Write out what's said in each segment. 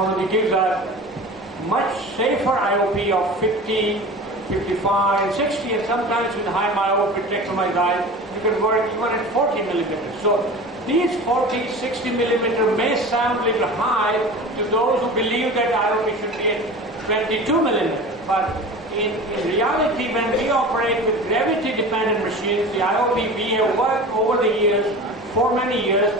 It gives a much safer IOP of 50, 55, and 60, and sometimes with high myopic texturized eye, you can work even at 40 millimeters. So these 40, 60 millimeter may sound a little high to those who believe that IOP should be at 22 millimeters. But in reality, when we operate with gravity-dependent machines, the IOP we have worked over the years, for many years,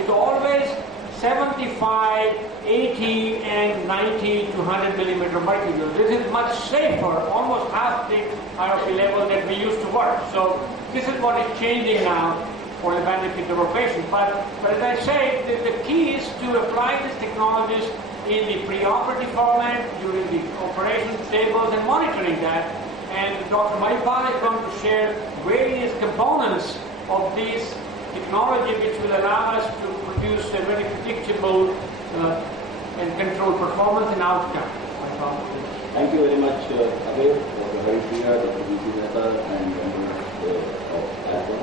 is always 75, 80, and 90 to 100 millimeter mercury. This is much safer, almost half the IOP level that we used to work. So this is what is changing now for the benefit of our patients. But as I say, the key is to apply these technologies in the preoperative format, during the operation tables, and monitoring that. And Dr. Maipal is going to share various components of these technology which will allow us to produce a very predictable and controlled performance and outcome. Thank you very much, Abhay, Dr. Haripriya, Dr. V.C. Mehta, and members of AIOC.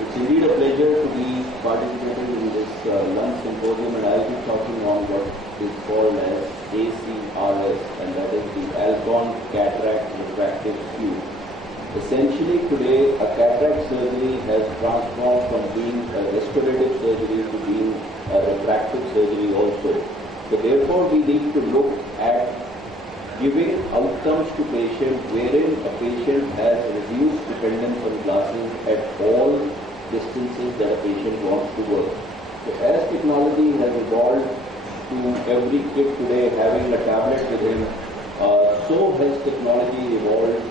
It's indeed a pleasure to be participating in this lunch symposium, and I'll be talking on what is called as ACRS, and that is the Alcon Cataract Refractive Tube. Essentially, today, a cataract surgery has transformed from being a restorative surgery to being a refractive surgery also. So therefore, we need to look at giving outcomes to patients wherein a patient has reduced dependence on glasses at all distances that a patient wants to work. So as technology has evolved to every kid today having a tablet with him, so has technology evolved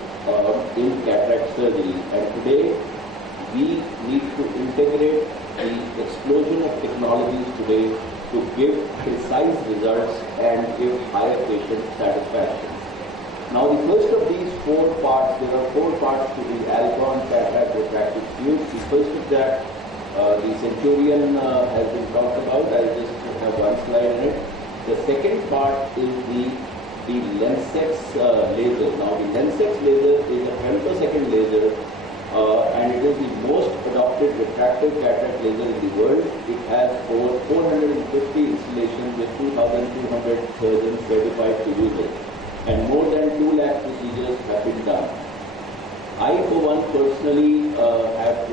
in cataract surgery, and today we need to integrate the explosion of technologies today to give precise results and give higher patient satisfaction. Now the first of these four parts, there are four parts to the Alcon Cataract Refractive Tube. The first of that, the Centurion has been talked about. I just have one slide in it. The second part is the Lensex laser. Now the Lensex laser is a femtosecond laser, and it is the most adopted refractive cataract laser in the world. It has over 450 installations with 2,200 surgeons certified to use it, and more than 2 lakh procedures have been done. I, for one, personally have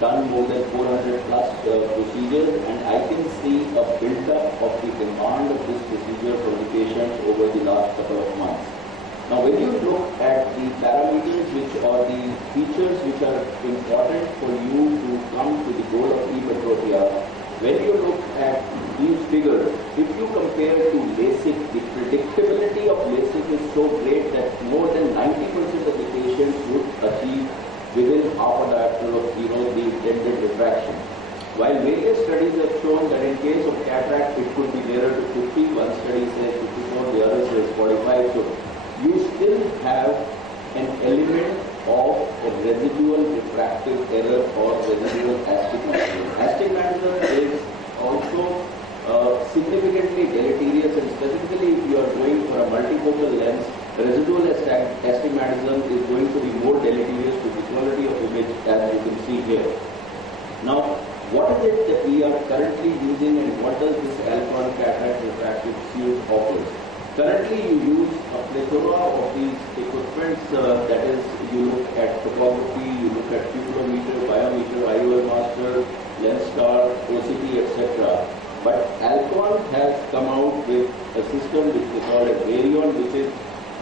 done more than 400 plus procedures, and I can see a build-up of the demand of this procedure from the patients over the last couple of months. Now, when you look at the parameters which are the features which are important for you to come to the goal of emetropia, when you look at these figures, if you compare to LASIK, the predictability of LASIK is so great that more than 90% of the patients would achieve within half a diopter of zero the intended refraction. While various studies have shown that in case of cataract it could be nearer to 50, one study says 54, the other says 45, so you still have an element of a residual refractive error or residual astigmatism. Astigmatism is also significantly deleterious, and specifically if you are going for a multifocal lens, residual astigmatism is going to be more deleterious to the quality of image, as you can see here. Now, what is it that we are currently using, and what does this Alcon Cataract Refractive Tube offers? Currently, you use a plethora of these equipments, that is, you look at topography, you look at pupillometer, biometer, IOL master, lens star, OCT, etc. But Alcon has come out with a system which is called a Varion, which is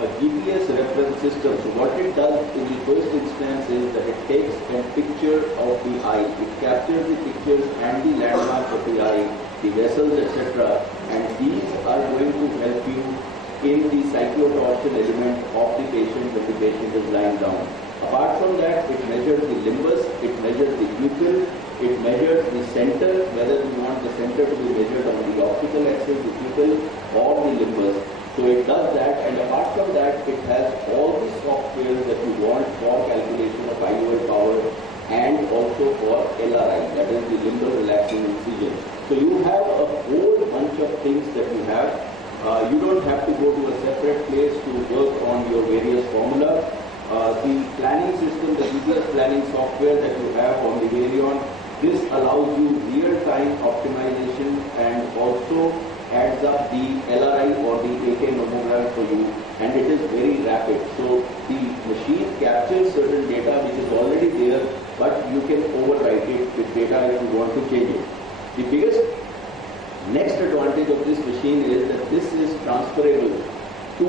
a GPS reference system. So what it does in the first instance is that it takes a picture of the eye. It captures the pictures and the landmarks of the eye, the vessels, etc. And these are going to help you in the cyclotorsion element of the patient when the patient is lying down. Apart from that, it measures the limbus, it measures the pupil, it measures the center, whether you want the center to be measured on the optical axis, the pupil, or the limbus. So it does that, and apart from that, it has all the software that you want for calculation of IOL power and also for LRI, that is the limbal relaxing incision. So you have a whole bunch of things that you have. You don't have to go to a separate place to work on your various formula. The planning system, the GPS planning software that you have on the Varion, this allows you real-time optimization and also adds up the LRI or the AK nomogram for you, and it is very rapid. So the machine captures certain data which is already there, but you can overwrite it with data if you want to change it. The biggest next advantage of this machine is that this is transferable to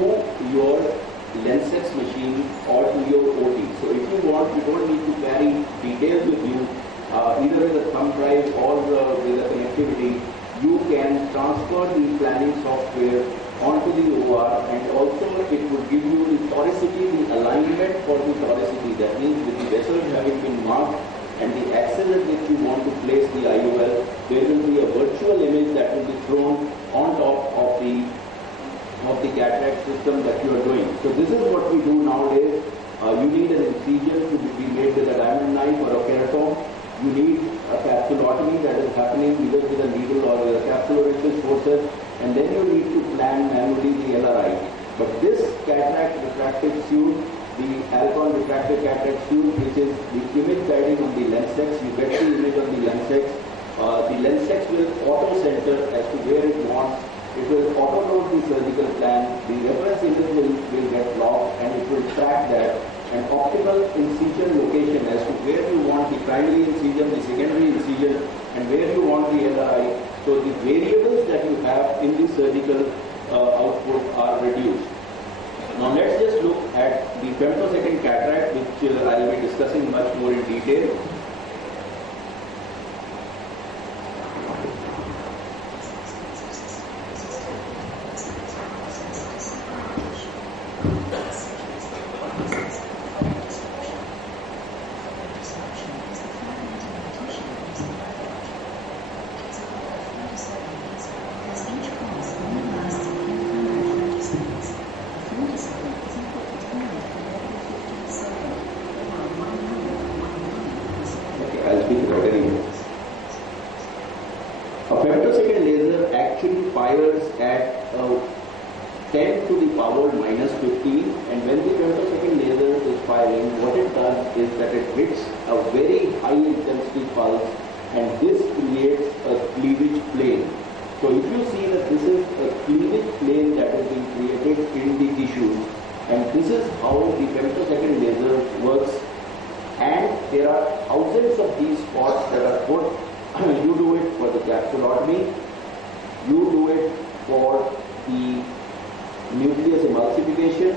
your Lensex machine or to your OT. So if you want, you don't need to carry details with you, either with a thumb drive or with a connectivity. You can transfer the planning software onto the OR, and also it would give you the toricity, the alignment for the toricity. That means with the vessels having been marked and the axis at which you want to place the IOL, there will be a virtual image that will be thrown on top of the cataract system that you are doing. So this is what we do nowadays. You need an incision to be made with a diamond knife or a keratome. You need a capsulotomy that is happening either with a needle or with a capsulotomy forces, and then you need to plan manually the LRI. But this cataract refractive suit, the Alcon refractive cataract suit, which is the image guiding on the Lensex, you get the image on the Lensex. The Lensex will auto-center as to where it wants. It will auto-load the surgical plan. The reference image will get locked, and it will track that. An optimal incision location as to where you want the primary incision, the secondary incision, and where you want the LRI. So the variables that you have in the surgical output are reduced. Now let's just look at the femtosecond cataract, which I will be discussing much more in detail. A femtosecond laser actually fires at 10 to the power minus 15, and when the femtosecond laser is firing, what it does is that it hits a very high intensity pulse, and this creates a cleavage plane. So if you see that this is a cleavage plane that is being created in the tissue, and this is how the femtosecond laser works, and there are thousands of these spots that are put. You do it for the capsulotomy, you do it for the nucleus emulsification,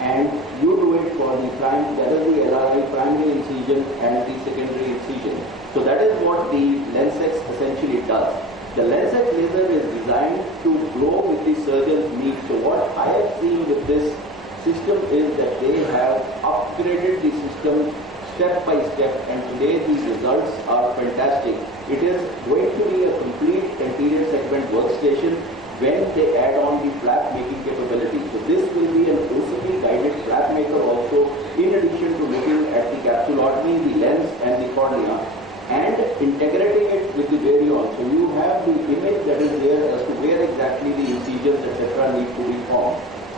and you do it for the LRI primary incision and the secondary incision. So that is what the Lensex essentially does. The Lensex laser is designed to grow with the surgeon's need. So what I have seen with this system is that they have upgraded the system step by step, and today these results are fantastic. It is going to be a complete anterior segment workstation when they add on the flap making capability. So this will be an OCP guided flap maker also, in addition to looking at the capsulotomy, the lens and the cornea, and integrating it with the Varion. So you have the image that is there as to where exactly the incisions etc. need to be formed.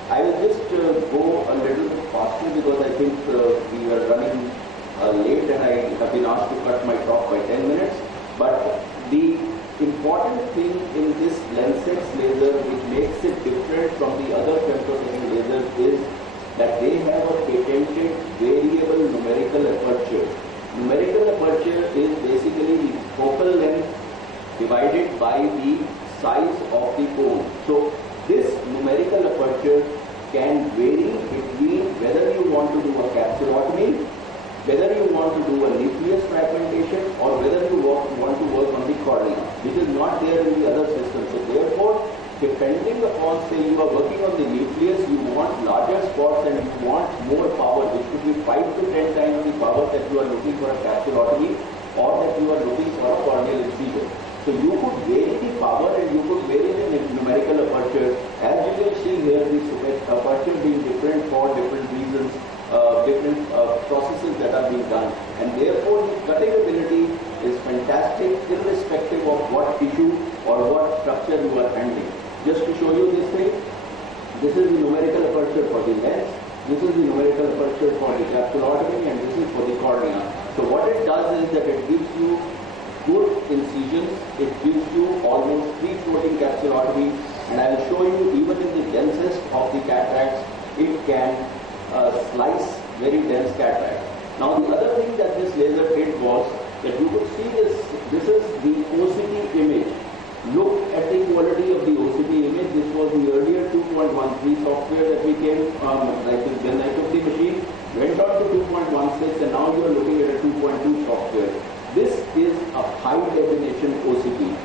I will just go a little bit faster because I think we are running late, and I have been asked to cut my talk by 10 minutes. But the important thing in this Lensex laser which makes it different from the other femtosecond lasers is that they have a patented variable numerical aperture. Numerical aperture is basically the focal length divided by the size of the cone. So this numerical aperture can vary between whether you want to do a capsulotomy, whether you want to do a nucleus fragmentation, or whether you want to work on the cornea, which is not there in the other system. So therefore, depending upon, say you are working on the nucleus, you want larger spots and you want more power, which could be 5 to 10 times the power that you are looking for a capsulotomy or that you are looking for a corneal incision. So you could vary the power and you could vary the numerical aperture. As you can see here, this aperture being different for different reasons, different processes that are being done, and therefore the cutting ability is fantastic irrespective of what tissue or what structure you are handling. Just to show you this thing, this is the numerical aperture for the lens, this is the numerical aperture for the capsulotomy, and this is for the cornea. So what it does is that it gives you good incisions. It gives you almost free-floating capsulotomy, and I will show you even in the densest of the cataracts, it can slice very dense cataract. Now the other thing that this laser did was that you could see this. This is the OCT image. Look at the quality of the OCT image. This was the earlier 2.13 software that we came, when I took the machine, went on to 2.16, and now you are looking at a 2.2 software. This is a high definition OCT,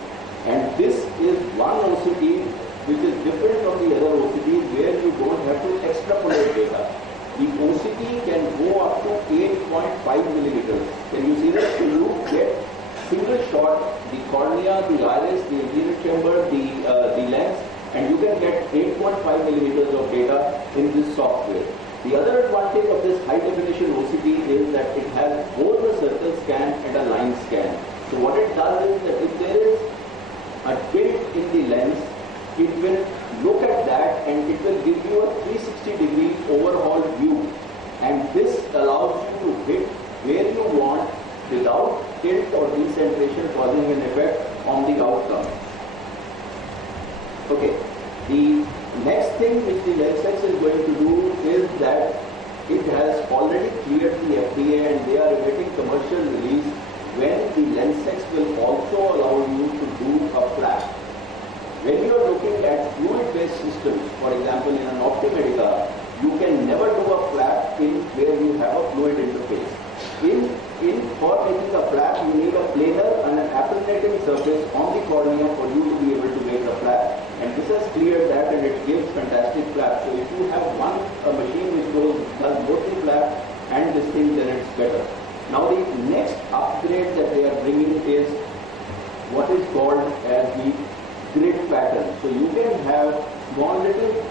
and this is one OCT which is different from the other OCTs where you don't have to extrapolate data. The OCT can go up to 8.5 millimeters. Can you see this? So you get single shot, the cornea, the iris, the anterior chamber, the lens, and you can get 8.5 millimeters of data in this software. The other advantage of this high definition OCT is that it has both a circle scan and a line scan. So what it does is that if there is a tilt in the lens, it will look at that and it will give you a 360-degree overall view. And this allows you to hit where you want without tilt or decentration causing an effect on the outcome. Okay. The next thing which the LensX is going to do is that it has already cleared the FDA and they are awaiting commercial release when the LensX will also allow you to do a flap. When you are looking at fluid-based systems, for example in an Optimedica, you can never do a flap in where you have a fluid interface. For making a flap, you need a planar and an appendating surface on the cornea for you to be able to make a flap. And this has cleared that and it gives fantastic flaps. So if you have a machine which does both the flap and this thing, then it's better. Now the next upgrade that they are bringing is what is called as the grid pattern. So you can have small little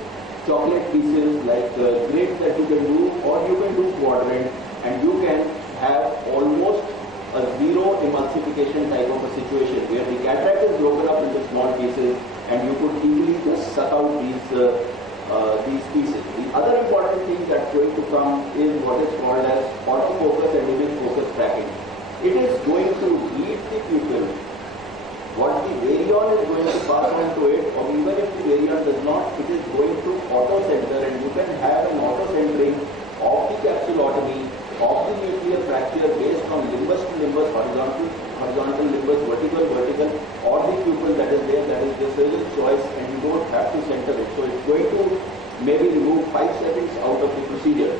chocolate pieces like grids that you can do, or you can do quadrant, and you can have almost a zero emulsification type of a situation where the cataract is broken up into small pieces and you could easily just suck out these pieces. The other important thing that's going to come is what is called as autofocus and image focus tracking. It is going to read the pupil. What the Varion is going to pass on to it, or even if the Varion does not, it is going to auto-center, and you can have an auto-centering of the capsulotomy, of the nuclear fracture based on limbus to limbus, horizontal limbus, vertical, or the pupil that is there, that is the surgeon's choice, and you don't have to center it. So it's going to maybe remove 5 seconds out of the procedure.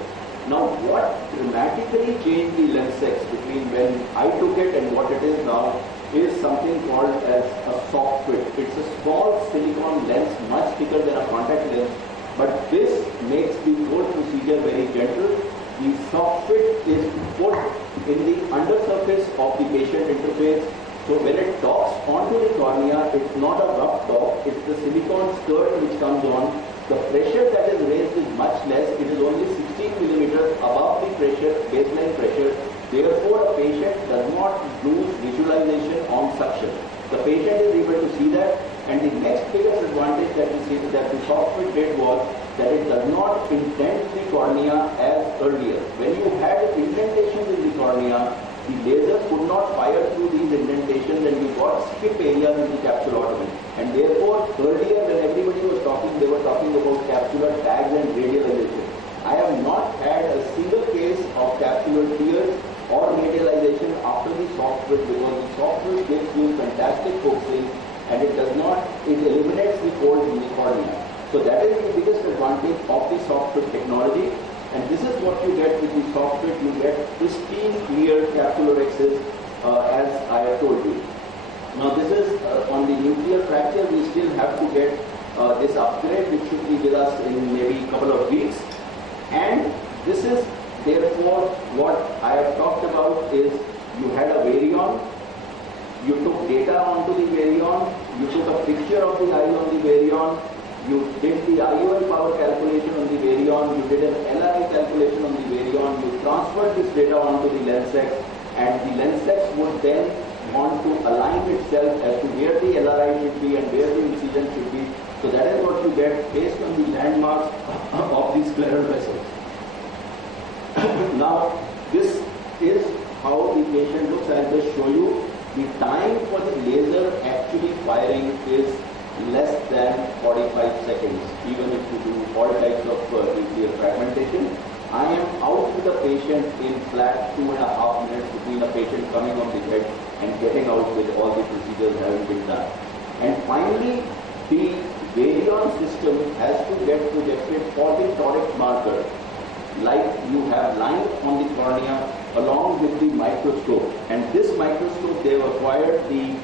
Now what dramatically changed the LensX between when I took it and what it is now is something called as a soft fit. It's a small silicone lens, much thicker than a contact lens, but this makes the whole procedure very gentle. The soft fit is put in the undersurface of the patient interface. So when it docks onto the cornea, it's not a rough dock, it's the silicone skirt which comes on. The pressure that is raised is much less. It is only 16 millimeters above the pressure, baseline pressure. Therefore, a patient does not lose visualization on suction. The patient is able to see that, and the next biggest advantage that we see that the soft fit did was that it does not indent the cornea as earlier. When you had indentations in the cornea, the laser could not fire through these indentations and you got skip areas in the capsulotomy. And therefore, earlier when everybody was talking, they were talking about capsular tags and radialization. I have not had a single case of capsular tears or radialization after the soft fit, because the soft fit gives you fantastic focusing and it eliminates the fold in the cornea. So that is the biggest advantage of the soft fit technology. And this is what you get with the soft fit. You get pristine, clear capsular axis, as I have told you. Now this is on the nuclear fracture. We still have to get this upgrade, which should be with us in maybe a couple of weeks. And this is therefore what I have talked about is you had a Varion, you took data onto the Varion, you took a picture of the eye on the Varion, you did the IOL power calculation on the Varion, you did an LRI calculation on the Varion, you transferred this data onto the LensX, and the LensX would then want to align itself as to where the LRI should be and where the incision should be. So that is what you get based on the landmarks of these scleral vessels. Now, this is how the patient looks. I'll just show you. the time for the laser actually firing is less than 45 seconds, even if you do all types of nuclear fragmentation. I am out with the patient in flat 2.5 minutes between a patient coming on the bed and getting out with all the procedures having been done. And finally, the Varion system has to get projected for the toric marker, like you have line on the cornea along with the microscope. And this microscope, they have acquired the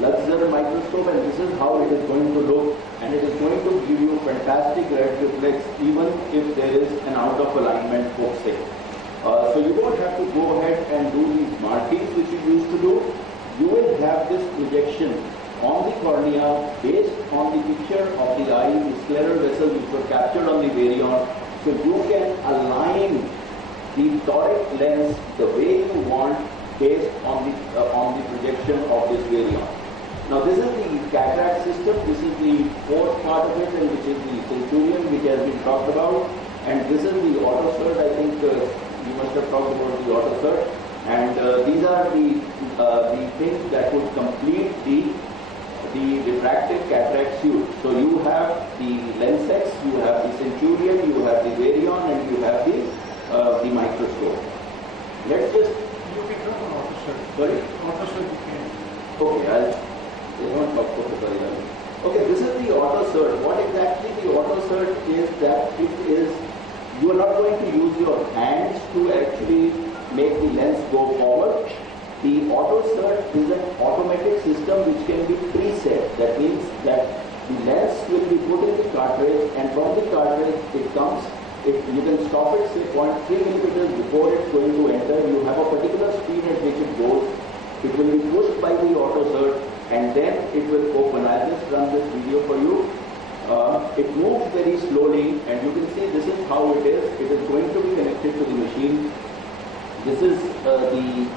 Luxor microscope, and this is how it is going to look, and it is going to give you fantastic red reflex even if there is an out of alignment focusing. So you don't have to go ahead and do these markings which you used to do. You will have this projection on the cornea based on the picture of the eye, the scleral vessels which were captured on the Varion. So you can align the toric lens the way you want based on the projection of this Varion. Now this is the cataract system. This is the fourth part of it, and which is the Centurion, which has been talked about. And this is the AutoCert. I think you must have talked about the AutoCert. And these are the things that would complete the refractive cataract suit. So you have the Lensex, you have the Centurion, you have the Varion, and you have the microscope. Let's just. You can talk on AutoCert. Sorry? AutoCert you can. Okay, Okay, this is the AutoCert. What exactly the AutoCert is that it is, you are not going to use your hands to actually make the lens go forward. The AutoCert is an automatic system which can be preset. That means that the lens will be put in the cartridge, and from the cartridge it comes, you can stop it say 0.3 millimeters before it's going to enter. You have a particular speed at which it goes. It will be pushed by the AutoCert, and then it will open. I'll just run this video for you. It moves very slowly, and you can see this is how it is. It is going to be connected to the machine. This is the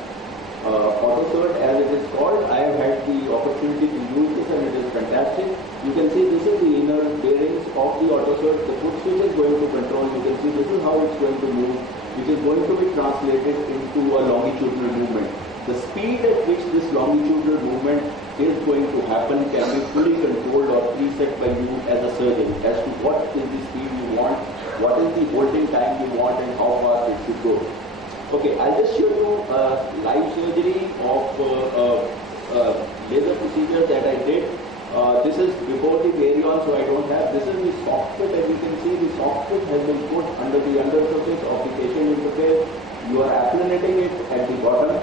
AutoCert as it is called. I have had the opportunity to use this, and it is fantastic. You can see this is the inner bearings of the AutoCert. The foot switch is going to control. You can see this is how it's going to move, which is going to be translated into a longitudinal movement. The speed at which this longitudinal movement is going to happen can be fully controlled or preset by you as a surgeon as to what is the speed you want, what is the holding time you want, and how fast it should go. Okay, I'll just show you live surgery of laser procedure that I did. This is before the Varion, so I don't have. This is the soft fit, as you can see. The soft fit has been put under the undersurface of the patient interface. You are applanating it at the bottom.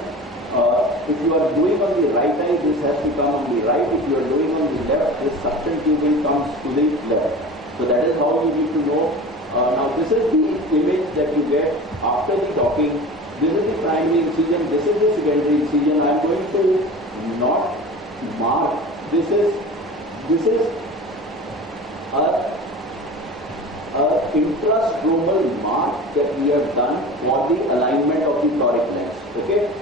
If you are doing on the right eye, this has to come on the right. If you are doing on the left, this suction tubing comes to the left. So that is how you need to know. Now this is the image that you get after the docking. This is the primary incision. This is the secondary incision. I am going to not mark. This is a intrastromal mark that we have done for the alignment of the toric lens. Okay.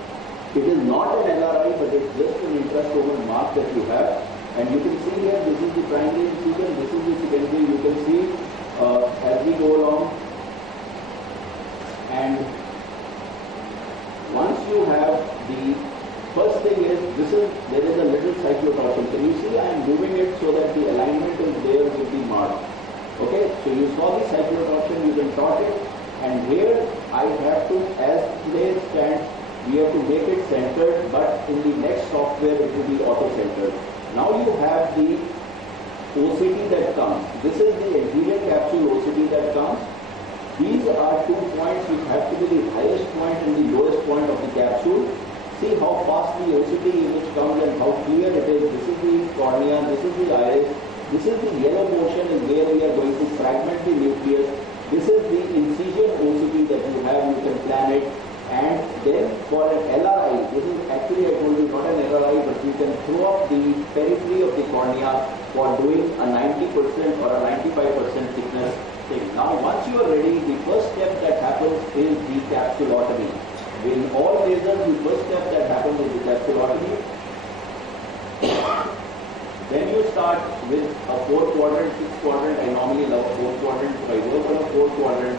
It is not an LRI, but it's just an intrastromal mark that you have. And you can see here, this is the primary incision, this is the secondary. You can see as we go along. And once you have the first thing is, there is a little cyclotorsion. Can you see I am moving it so that the alignment is there with the mark. Okay, so you saw the cyclotorsion, you can plot it. And here I have to, as today stands, we have to make it centered, but in the next software it will be auto-centered. Now you have the OCT that comes. This is the anterior capsule OCT that comes. These are 2 points which have to be the highest point and the lowest point of the capsule. See how fast the OCT image comes and how clear it is. This is the cornea, this is the iris. This is the yellow portion is where we are going to fragment the nucleus. This is the incision OCT that you have, you can plan it. And then for an LRI, this is actually, I told you, not an LRI, but you can throw up the periphery of the cornea for doing a 90% or a 95% thickness thing. Now, once you are ready, the first step that happens is the capsulotomy. In all lasers, the first step that happens is the capsulotomy. Then you start with a 4 quadrant, 6 quadrant. I normally love 4 quadrant, so I work on a 4 quadrant.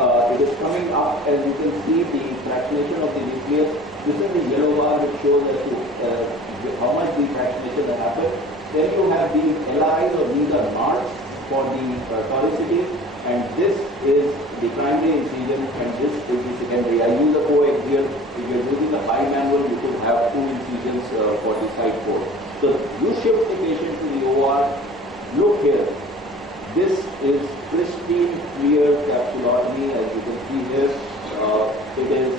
It is coming up, as you can see, the fractionation of the nucleus This is the yellow bar which shows as to how much defractionation has happened. Then you have these LIs, or these are marks for the toricity, and this is the primary incision and this is the secondary. I use the coaxial. If you are using the high manual, you could have 2 incisions for the side port. So you shift the patient to the OR. Look here. This is pristine, clear capsulotomy. As you can see here, it is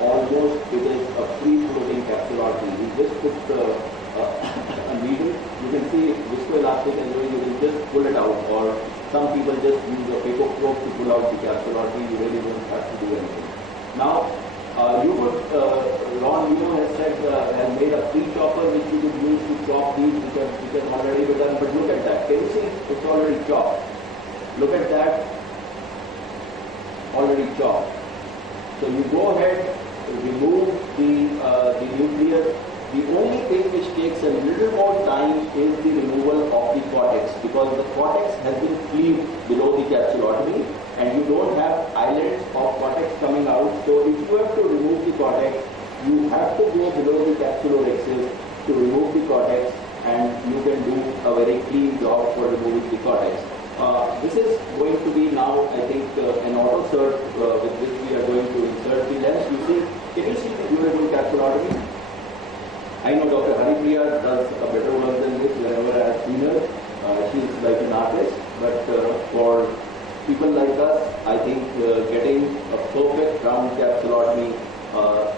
a free-floating capsulotomy. We just put a needle. You can see viscoelastic and you can just pull it out, or some people just use a paper probe to pull out the capsulotomy. You really don't have to do anything. Now, you could, Ron Leo has said, has made a pre-chopper which you could use to chop these which have already been done. But look at that. Can you see? It's already chopped. Look at that. Already chopped. So you go ahead, remove the nucleus. The only thing which takes a little more time is the removal of the cortex, because the cortex has been cleaved below the capsulotomy and you don't have islands of cortex coming out. So if you have to remove the cortex, you have to go below the capsulorhexis to remove the cortex, and you can do a very clean job for removing the cortex. This is going to be now, I think, an auto cert with which we are going to insert the lens. You see, can you see the durable capsulotomy? I know Dr. Haripriya does a better work than this whenever I have seen her. She's like an artist, but for people like us, I think getting a perfect round capsulotomy,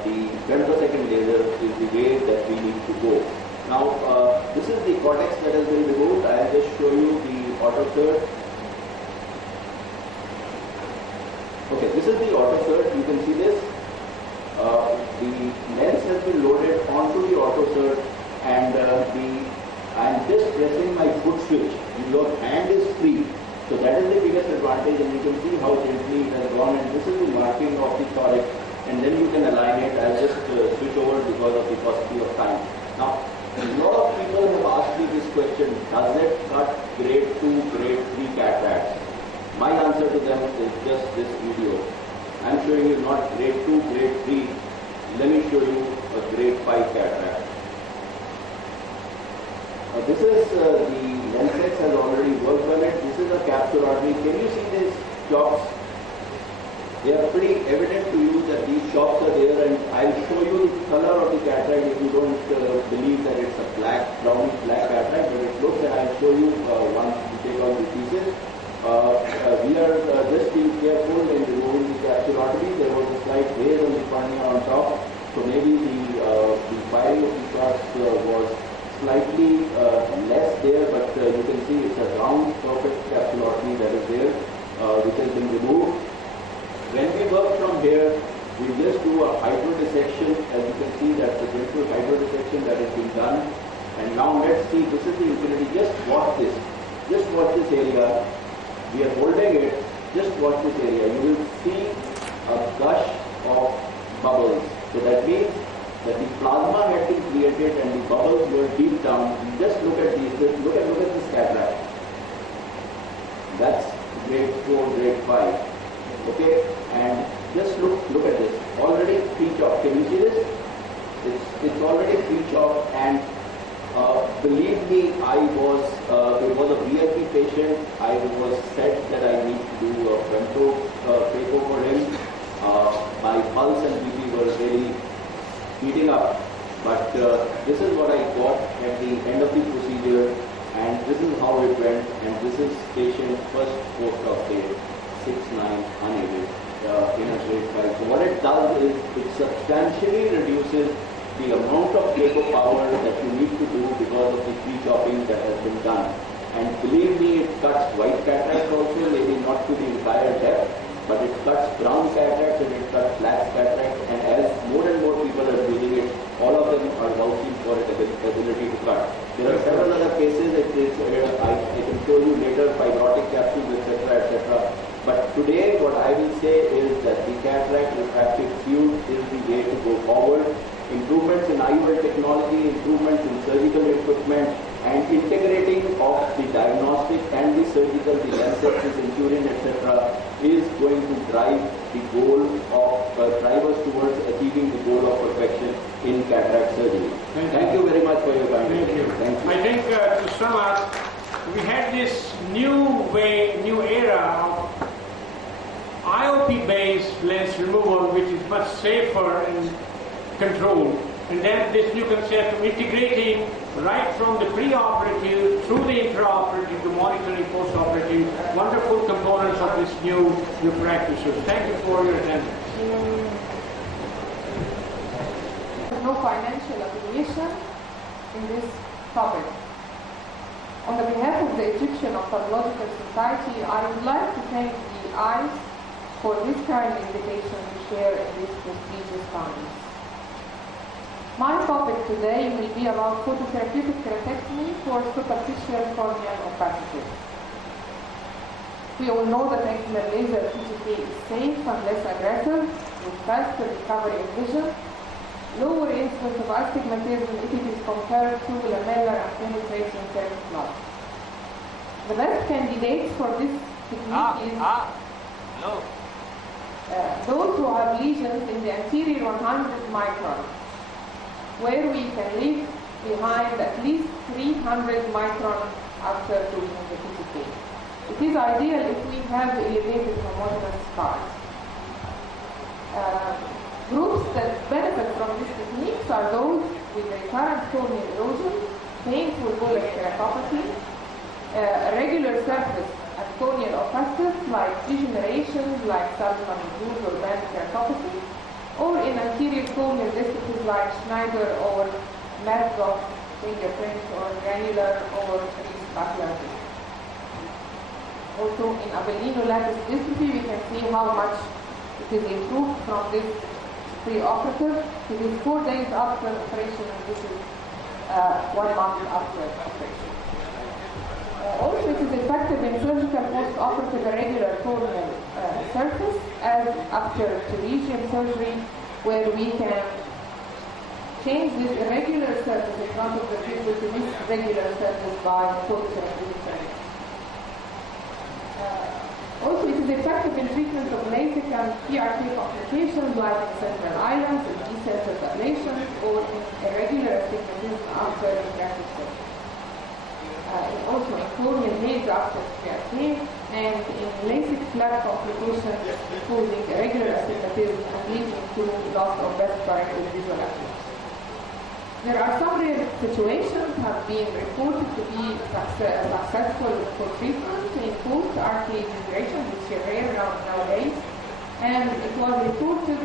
the femtosecond laser is the way that we need to go. Now, this is the cortex that has been removed. I'll just show you the autosert. Okay, this is the autosert. You can see this. The lens has been loaded onto the autosert, and I'm just pressing my foot switch. Your hand is free. So that is the biggest advantage, and you can see how gently it has gone, and this is the marking of the thorax, and then you can align it. I'll just switch over because of the paucity of time. Now, a lot of people have asked me this question: does it cut grade 2, grade 3 cataracts? My answer to them is just this video. I'm showing you not grade 2, grade 3. Let me show you a grade 5 cataract. This is the lensex has already worked on it. This is a capsulotomy. Can you see these chops? They are pretty evident to you that these chops are there, and I'll show you the color of the cataract if you don't believe that it's a brownish black cataract, but it looks, and I'll show you once you take out the pieces. We are just being careful in removing the capsulotomy. There was a slight haze on the cornea on top, so maybe the firing of the shots was slightly less there, but you can see it's a round, perfect capsulotomy that is there, which has been removed. When we work from here, we just do a hydrodissection. As you can see, that's the gentle hydrodissection that has been done. And now let's see, this is the infinity. Just watch this. Just watch this area. We are holding it. Just watch this area. You will see a gush of bubbles. So that means that the plasma had been created and the bubbles were deep down. Just look at these. Look at this cataract. That's grade 4, grade 5. Okay, and just look at this. Already pre-chopped. Can you see this? It's already pre-chopped, and believe me, it was a VIP patient. I was said that I need to do a femto phaco for him. My pulse and BP were really heating up, but this is what I got at the end of the procedure, and this is how it went, and this is patient first post-op day. 6-9 unaided in a grade 5. So what it does is it substantially reduces the amount of phaco power that you need to do because of the pre-chopping that has been done. And believe me, it cuts white cataracts also, maybe not to the entire depth, but it cuts brown cataracts and it cuts black cataracts. And as more and more people are using it, all of them are vouching for its ability to cut. There are several other cases. I can show you later, fibrotic capsules, etc., etc. But today, what I will say is that the cataract refractive fluid is the way to go forward. Improvements in IOL technology, improvements in surgical equipment, and integrating of the diagnostic and the surgical, the lenses, the centurion, etc., is going to drive the goal of, drive us towards achieving the goal of perfection in cataract surgery. Thank you very much for your time. Thank you. Thank you. I think to sum up, we had this new era of IOP-based lens removal, which is much safer and controlled. And then this new concept of integrating right from the pre-operative through the intraoperative to monitoring post-operative, wonderful components of this new practice. So thank you for your attendance. There's no financial affiliation in this topic. On the behalf of the Egyptian Ophthalmological Society, I would like to thank the AIOC for this kind invitation to share in this prestigious conference. My topic today will be about phototherapeutic keratectomy for superficial corneal opacity. We all know that excimer laser PTK is safe and less aggressive, with faster recovery of vision, lower incidence of astigmatism if it is compared to lamellar and penetrating blood. The best candidates for this technique is those who have lesions in the anterior 100 micron, where we can leave behind at least 300 micron after doing the PTK. It is ideal if we have elevated homogeneous scars. Groups that benefit from this technique are those with recurrent corneal erosion, painful bullous keratopathy, regular surface at corneal opacities like degenerations like sulfur-induced or band keratopathy, or in anterior corneal dystrophies like Schneider or Merkhoff fingerprint or granular or macular dystrophy. Also in Abellino lattice dystrophy, we can see how much it is improved from this pre-operative. It is 4 days after operation, and this is 1 month after operation. Also, it is effective in surgical post-operative irregular corneal surface, as after pterygium surgery, where we can change this irregular surface in front of the pupil to this regular surface by phototherapeutic surgery. Also, it is effective in treatment of LASIK and PRK complications like central islands, in decentered ablations, or in irregular astigmatism after refractive surgery. Also in corneal maze after PRK, and in LASIK flap complications causing irregular astigmatism and leading to loss of best corrected visual acuity. There are some rare situations have been reported to be successful for treatment in post-RK degeneration, which is rare nowadays, and it was reported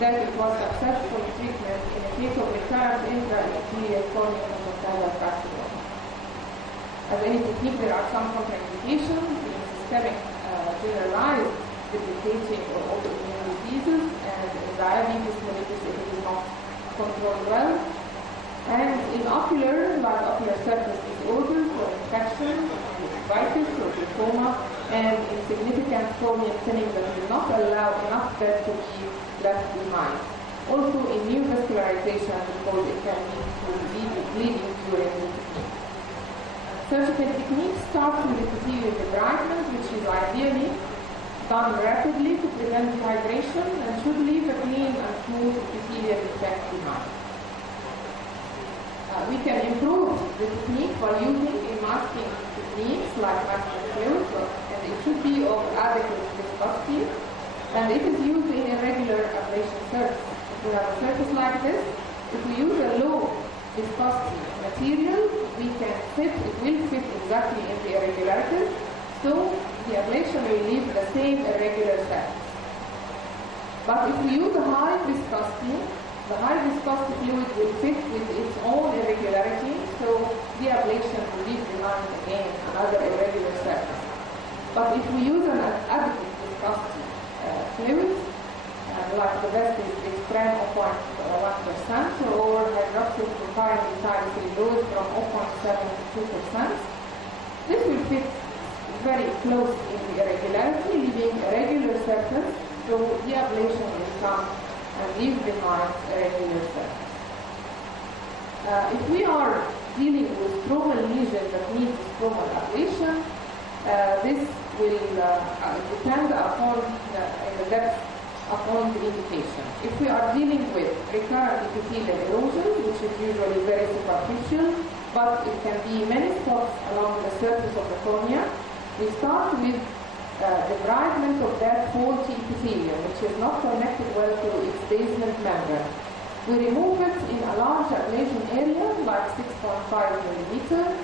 that it was successful treatment in the case of recurrent intra-anterior corneal mesothelial carcinoma. As any technique, there are some contraindications in systemic generalized debilitating or autoimmune diseases, and in diabetes mellitus if it is not controlled well. And in ocular, like ocular surface disorders or infections, uveitis or glaucoma, and in significant corneal thinning that will not allow enough blood to be left behind. Also in neovascularization, because it can lead to bleeding during the technique. Surgical techniques start with epithelial debridement, which is ideally done rapidly to prevent dehydration and should leave a clean and smooth epithelial defect behind. We can improve the technique by using masking techniques like masking fluid, and it should be of adequate viscosity, and it is used in irregular ablation surface. If we have a surface like this, if we use a low viscosity material, we can fit, it will fit exactly in the irregularities, so the ablation will leave the same irregular surface. But if we use a high viscosity, the high viscosity fluid will fit with its own irregularity, so the ablation will leave behind again another irregular surface. But if we use an adequate viscosity fluid, like the best is prime of 1%, or hydroxyl propyl methyl cellulose from 0.7 to 2%, this will fit very close in the irregularity, leaving a regular surface, so the ablation will come and leave behind a regular surface. If we are dealing with stromal lesion that needs stromal ablation, this will depend upon the depth upon the indication. If we are dealing with recurrent epithelial erosion, which is usually very superficial, but it can be many spots along the surface of the cornea, we start with debridement of that faulty epithelium, which is not connected well to its basement membrane. We remove it in a large ablation area, like 6.5 millimeter,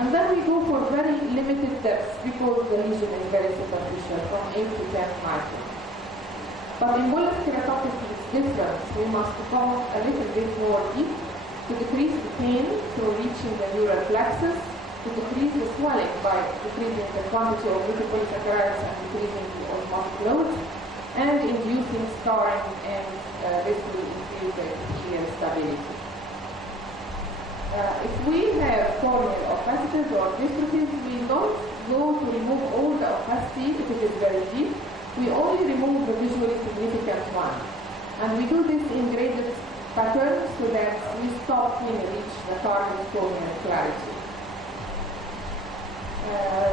and then we go for very limited depths because the lesion is very superficial, from 8 to 10 microns. But in bullous keratopathy it's different. We must go a little bit more deep to decrease the pain through reaching the neural plexus, to decrease the swelling by decreasing the quantity of lipopolysaccharides and decreasing the osmotic load, and inducing scarring, and this will increase the epithelial stability. If we have corneal opacities or dystrophies, we don't go to remove all the opacity if it is very deep. We only remove the visually significant one. And we do this in graded patterns so that we stop when we reach the target corneal clarity.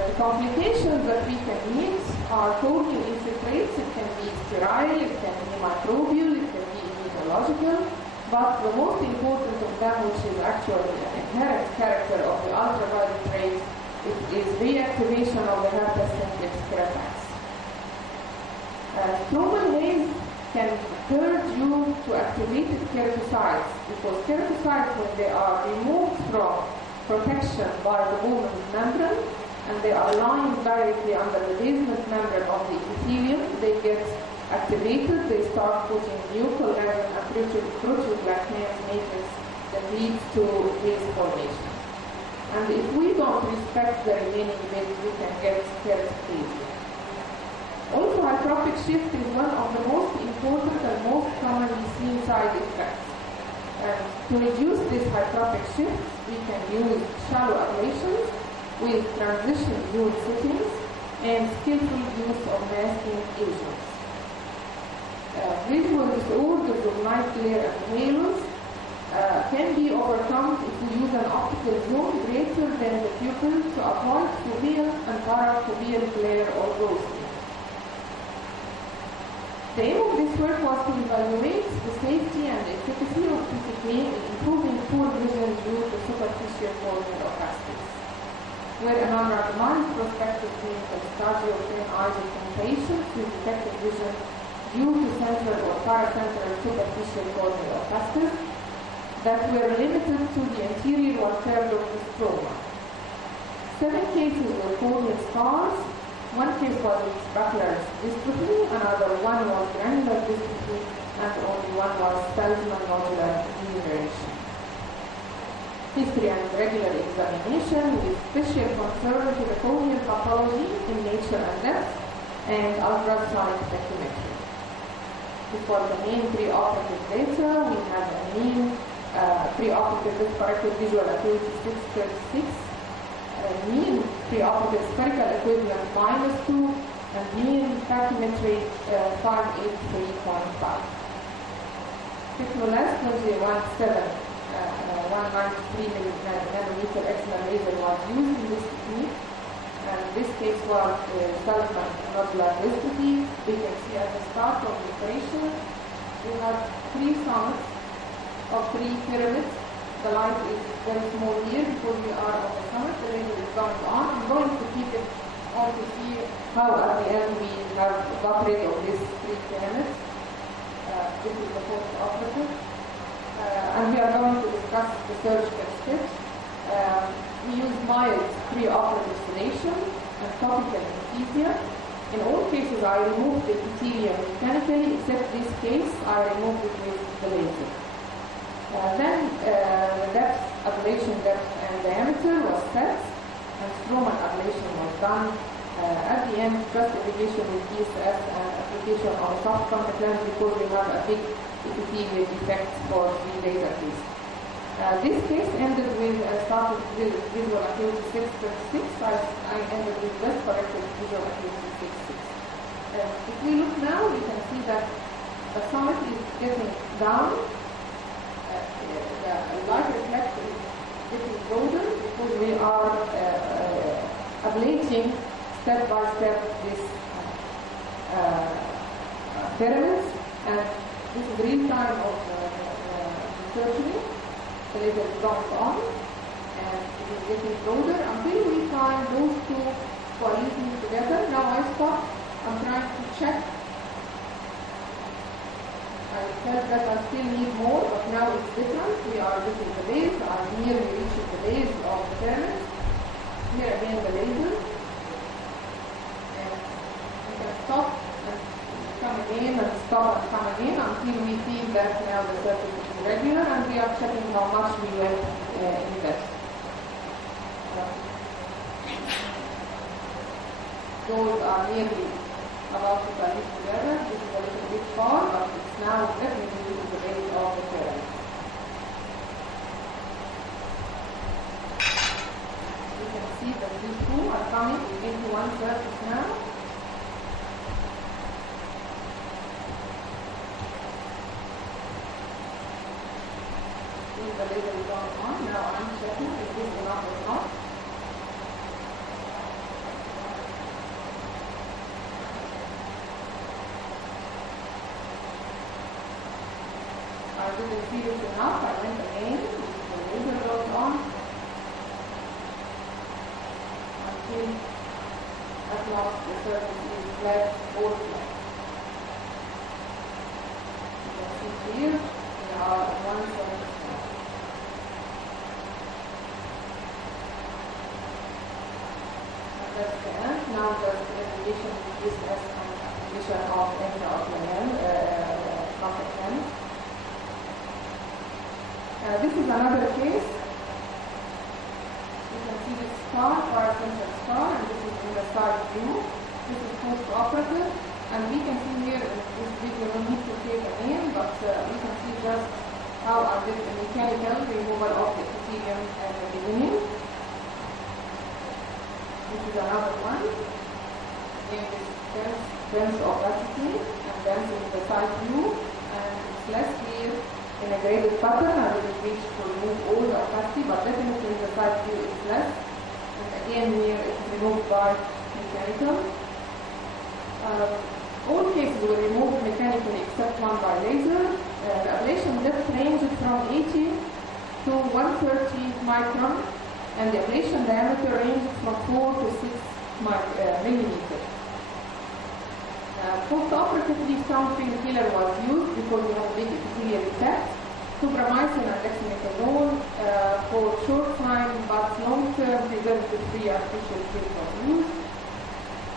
The complications that we can meet are corneal infiltrates. It can be sterile, it can be microbial, it can be immunological. But the most important of them, which is actually an inherent character of the ultraviolet rays, is reactivation of the herpes simplex keratax. Stromal haze can occur due to activated keratocytes, because keratocytes, when they are removed from protection by the Bowman's membrane, and they are lying directly under the basement membrane of the epithelium, they get activated, they start putting new collagen and proteoglycanase matrix that leads to haze formation. And if we don't respect the remaining bits, we can get keratoplasia. Also, hyperopic shift is one of the most important and most commonly seen side effects. And to reduce this hyperopic shift, we can use shallow ablations with transition zone settings and skillful use of masking agents. Visual disorders of night glare and halos can be overcome if we use an optical zone greater than the pupil to avoid foveal and parafoveal glare or ghosting. The aim of this work was to evaluate the safety and efficacy of PCK in improving poor vision due to superficial corneal opacities, where an unrandomized prospective clinical study of 10 Isaac patients with defective vision due to central or paracentral superficial corneal opacities that were limited to the anterior one-third of the stroma. 7 cases were corneal scars. One case was with bacular dystrophy, another one was granular dystrophy, and only one was Feldman nodular degeneration. History and regular examination with special concern to the corneal pathology in nature and depth, and ultrasonic spectrometry. This was the main preoperative data. We had a mean preoperative corrected visual acuity 636, mean preoperative spherical equivalent -2, and mean pachymetry 583.5. Technoless 193 nanometer external laser was used in this technique, and this case was Feldman nodular dystrophy. We can see at the start of the operation we have 3 summits of 3 pyramids. The light is very small here because we are on the summit. The laser is going on. I'm going to keep it on to see how at the end we have got rid of these 3 pyramids. This is the post-operative. And we are going to discuss the surgical steps. We use mild pre-operative sedation and topical anesthesia. In all cases, I removed the epithelium mechanically, except this case, I removed it with the laser. Then the depth, ablation depth and diameter was set, and stromal ablation was done. At the end, just irrigation with DSS and application on soft contact lens because we have a big epithelial defect for 3 days at least. This case ended with started with visual acuity 636. I ended with best corrected visual acuity 66. If we look now, we can see that the summit is getting down. The light reflection is getting golden because we are ablating step by step this pyramids, and this is real time of the surgery. The laser is going on, and it is getting broader until we find those two coalescing together. Now I stop. I'm trying to check. I felt that I still need more, but now it's different. We are reaching the base. I'm nearly reaching the base of the pyramid. Here again the laser. And we can stop and come again and stop and come again until we feel that now the surface is irregular, and we are checking how much we will invest. Those are nearly about to connect together. This is a little bit far, but it's now definitely to the base of the pyramid. You can see that these two are coming into one surface now. The laser is going on. Now I'm checking if this is enough or not. I didn't see this enough. I went again. The laser goes on until at last the surface is flat or flat. You can see here we are at one surface now. And that's the end. Now there's the application of this as an application of intraocular contact lens. This is another case. You can see this scar, paracentric scar, and this is in the side view. This is post-operative, and we can see here in this video, no need to take a name, but we can see just how I did the mechanical removal of the epithelium at the beginning. This is another one. Again, this dense opacity, and then in the side view, and it's less clear. In a graded pattern, I will reach to remove all the opacity, but definitely the side view is less. And again here it's removed by mechanical. All cases were removed mechanically except one by laser. The ablation depth ranged from 80 to 130 micron, and the ablation diameter ranged from 4 to 6 millimeters. Post-operatively, some painkiller was used because we have big epithelial effect. Tubramycin and dexamethasone for short time, but long-term preservative-free artificial tip was used.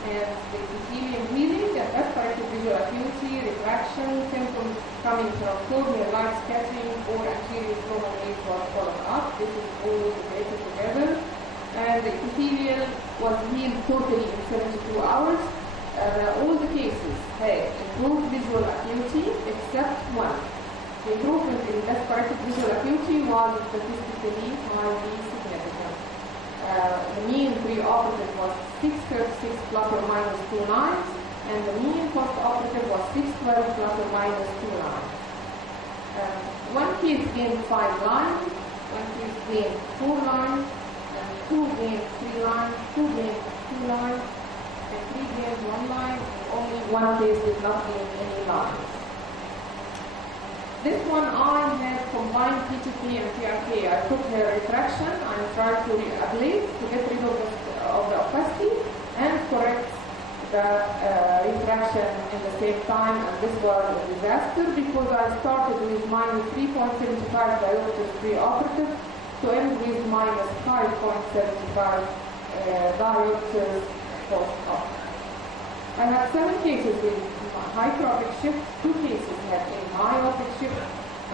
And the epithelium healing and aspirated visual acuity, retraction, symptoms coming from corneal light scattering or anterior stromal age was followed up. This is all related together. And the epithelial was healed totally in 72 hours. All the cases had improved visual acuity except one. The improvement in aspirated visual acuity was statistically highly significant. The mean pre-operative was 636 plus or minus 2 lines, and the mean post-operative was 612 plus or minus 2 lines. One case gained 5 lines, one case gained 4 lines, and 2 gained 3 lines, 2 gained 2 lines, and 3 gained 1 line, and only one case did not gain any lines. This one I had combined PTK and PRK. I took the retraction and tried to ablate to get rid of the opacity and correct the retraction in the same time, and this was a disaster because I started with minus 3.75 diopters pre-operative to end with minus 5.75 diopters post-op. I had 7 cases with hyperopic shift, 2 cases had a myopic shift,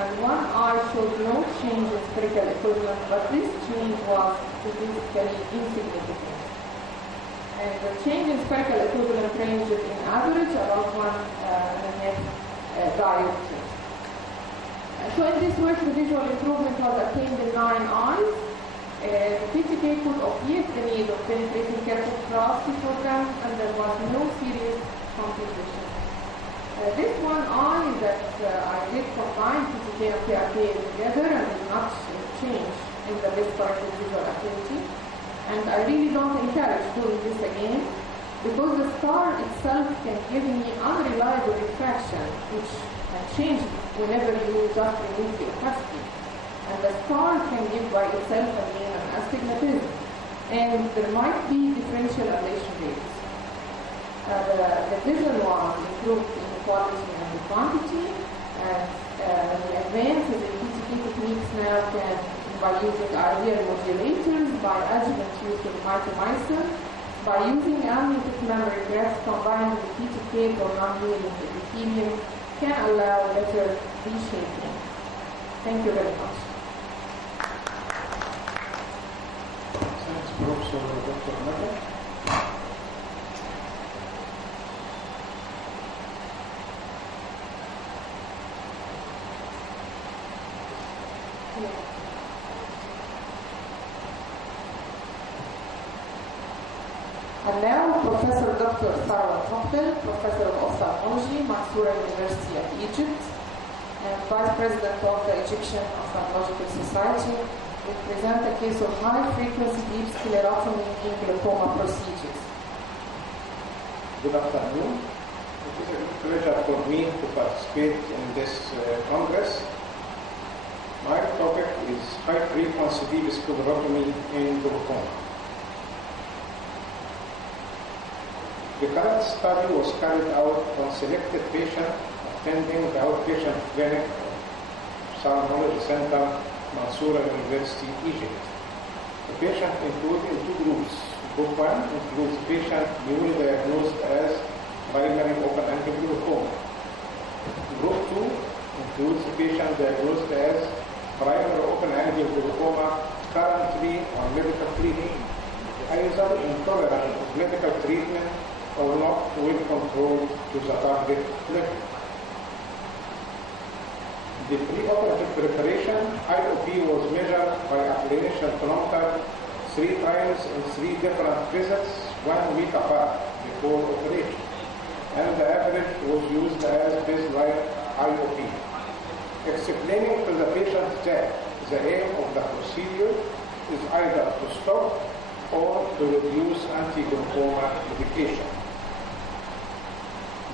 and 1 eye showed no change in spherical equivalent, but this change was statistically insignificant. And the change in spherical equivalent ranged in average about 1.5 diopters. So in this way, the visual improvement was attained in 9 eyes. The PTK could obviate the need of penetrating keratotrasty for them, and there was no serious complication. This one eye that I did combine PTK and PRK together and did not change in the best corrected visual acuity. And I really don't encourage doing this again. because the star itself can give me unreliable refraction, which can change whenever you just remove the opacity. And the star can give by itself an astigmatism. And there might be differential ablation rates. The visual one improved in quality and quantity, and the advances in PTK techniques now can, by using RDL modulators, by adjuvant use of mitomycin, by using amniotic memory grafts combined with PTK for non-healing epithelium, can allow better reshaping. Thank you very much. Thanks, Professor Dr. Mata. And now, Professor Dr. Sarah Topel, Professor of Ophthalmology, Mansoura University of Egypt, and Vice President of the Egyptian Ophthalmological Society, will present a case of high-frequency deep sclerotomy in glaucoma procedures. Good afternoon. It is a great pleasure for me to participate in this Congress. My topic is high-frequency deep sclerotomy in glaucoma. The current study was carried out on selected patients attending the outpatient clinic Ophthalmology Center, Mansoura University, Egypt. The patient included in two groups. Group 1 includes patients newly diagnosed as primary open-angle glaucoma. Group 2 includes patient diagnosed as primary open-angle glaucoma currently on medical treatment, either intolerant to medical treatment or not well controlled to the target level. The preoperative preparation, IOP, was measured by applanation chronometer 3 times in 3 different visits 1 week apart before operation, and the average was used as baseline IOP. Explaining to the patient that the aim of the procedure is either to stop or to reduce anti-glaucoma medication.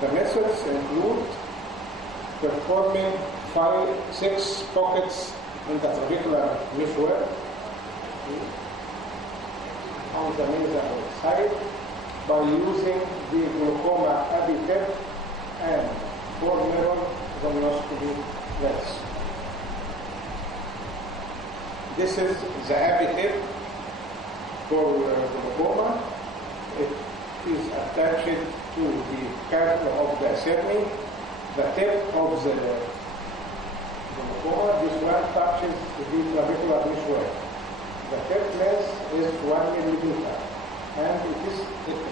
The methods include performing 5-6 pockets in the trabecular meshwork on the nasal side by using the glaucoma epithet and 4-mirror gonioscopy lens. This is the epithet for glaucoma. It is attached to the cap of the cerny. The tip of the glaucoma, this one touches the trabecular meshwork. The tip length is 1 millimeter, and it is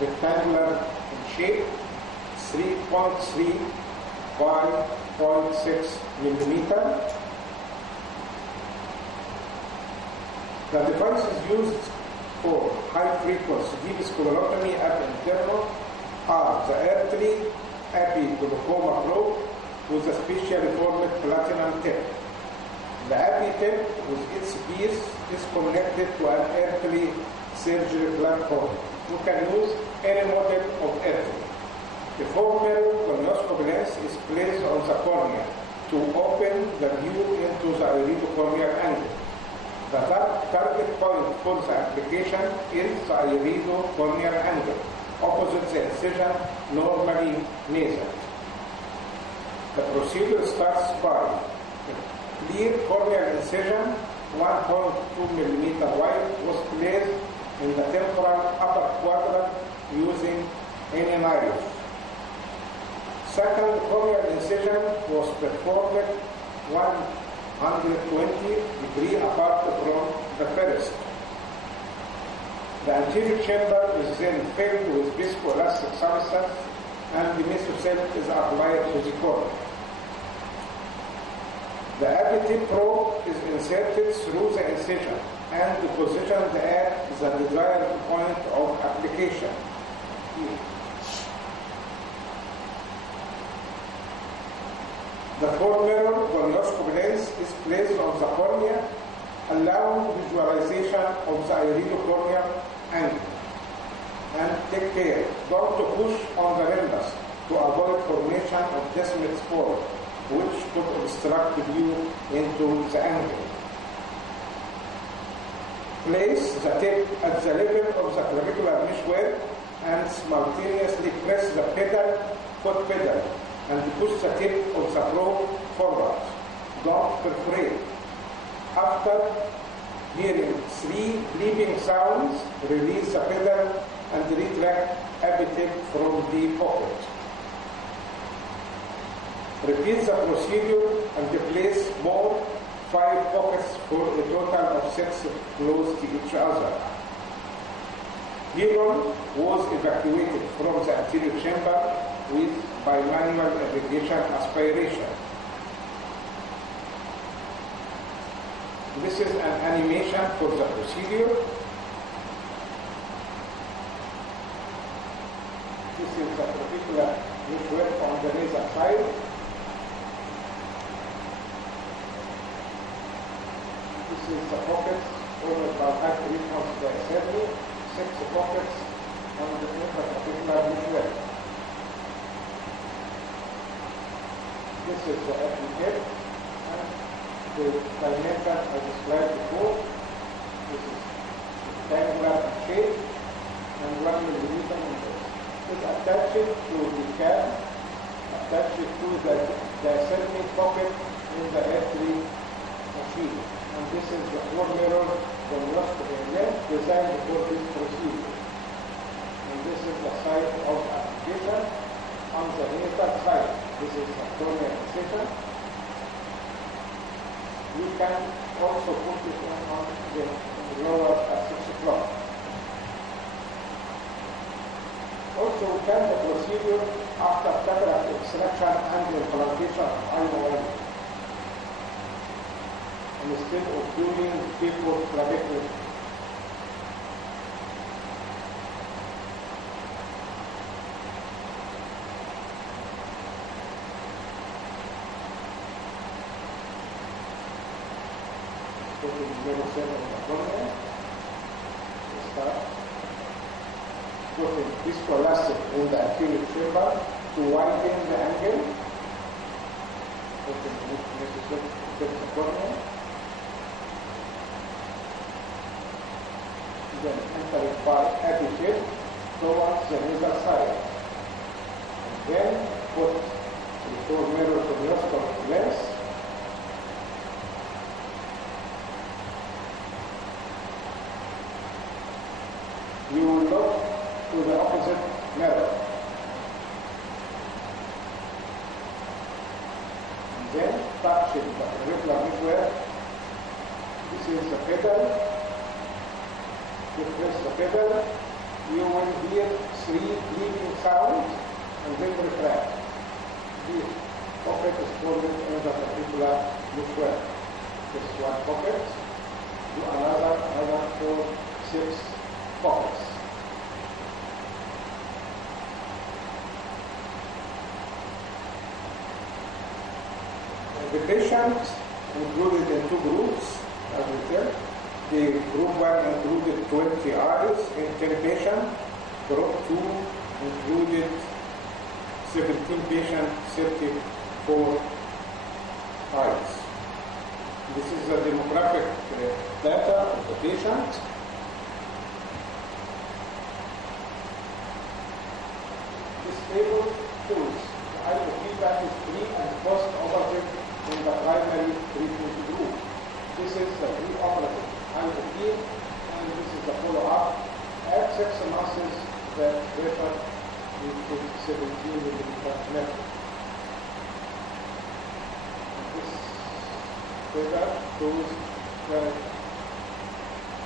rectangular in shape, 3.3 by 0.6 millimeter. The device is used for high-frequency deep sclerotomy at internal are the earthly epiglaucoma probe with a specially formed platinum tip. The epi-tip with its piece is connected to an earthly surgery platform. You can use any model of earthly. The 4-mirror gonioscope lens is placed on the cornea to open the view into the iridocorneal angle. The target point for the application is the iridocorneal angle, opposite the incision, normally nasal. The procedure starts by a clear corneal incision, 1.2 millimeter wide, was placed in the temporal upper quadrant using any knife. Second corneal incision was performed 120 degrees apart from the first. The anterior chamber is then filled with viscoelastic substance and the mesocell is applied to the cornea. The epitip probe is inserted through the incision and positioned at the desired point of application. The 4-mirror gonioscope lens is placed on the cornea, allowing visualization of the iridocorneal angle. and take care. Don't push on the limbus to avoid formation of descending spore, which could obstruct the view into the angle. Place the tip at the level of the clavicular meshwork and simultaneously press the foot pedal, and push the tip of the probe forward. Don't perforate. After hearing 3 bleeping sounds, release the pedal and retract every tip from the pocket. Repeat the procedure and place more 5 pockets for a total of 6 close to each other. Helium was evacuated from the anterior chamber by manual irrigation aspiration. This is an animation for the procedure. This is the particular meshwork on the nasal side. This is the pockets over about 5 3/4 by 70, 6 pockets on the particular meshwork. This is the epithet and the dimension I described before. This is rectangular in shape and 1 millimeter in depth. Just attach it to the cap, attach it to the diacernic pocket in the F3 machine. And this is the 4 mirror length designed for this procedure. And this is the site of application on the nasal side. This is the cornea incision. We can also put it on the lower at 6 o'clock. Also, we can the procedure after cataract extraction and implantation of IOL. Instead of doing people trajectory. Putting level 7 in the corner. Start. Putting viscoelastic in the anterior chamber to widen the angle. Putting necessary to the corner. Then enter it by epithet towards the nasal side. And then put the 4 mirrors of nostril lens. You will look to the opposite mirror. And then touching the irregular meshwork. This is the pedal. You press the pedal, you will hear 3 bleeping sounds and then retract. The pocket is folded in the particular meshwork. This 1 pocket, do another 4, 6 pockets. The patient included in 2 groups, as we tell. The group 1 included 20 eyes in 10 patients. Group 2 included 17 patients, 34 eyes. This is the demographic data of the patient. This table shows the IOP is pre and post-operative in the primary treatment group. This is the pre-operative IOP, and this is the follow-up. At 6 months, the pressure is 17 millimeters mercury. This figure shows the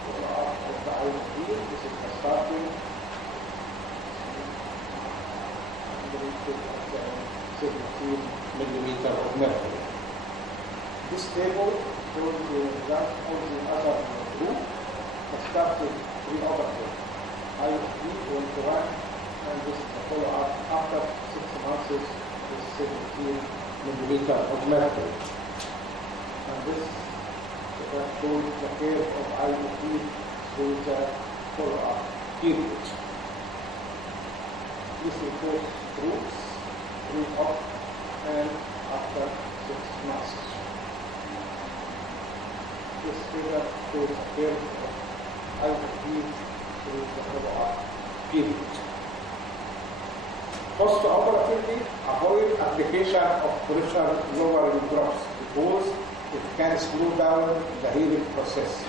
follow-up of the IOP. This is the starting. And the 17 millimeters of mercury. This table shows the result of the other group, started pre-operative. IOP going to run, and this is the follow-up after 6 months is 17 millimeters of mercury. And this shows the curve of IOP through the follow-up period. This report proves, pre-op, and after 6 months. This figure shows a curve of IOP through the follow-up period. Post-operatively, avoid application of pressure-lowering drugs because it can slow down the healing process.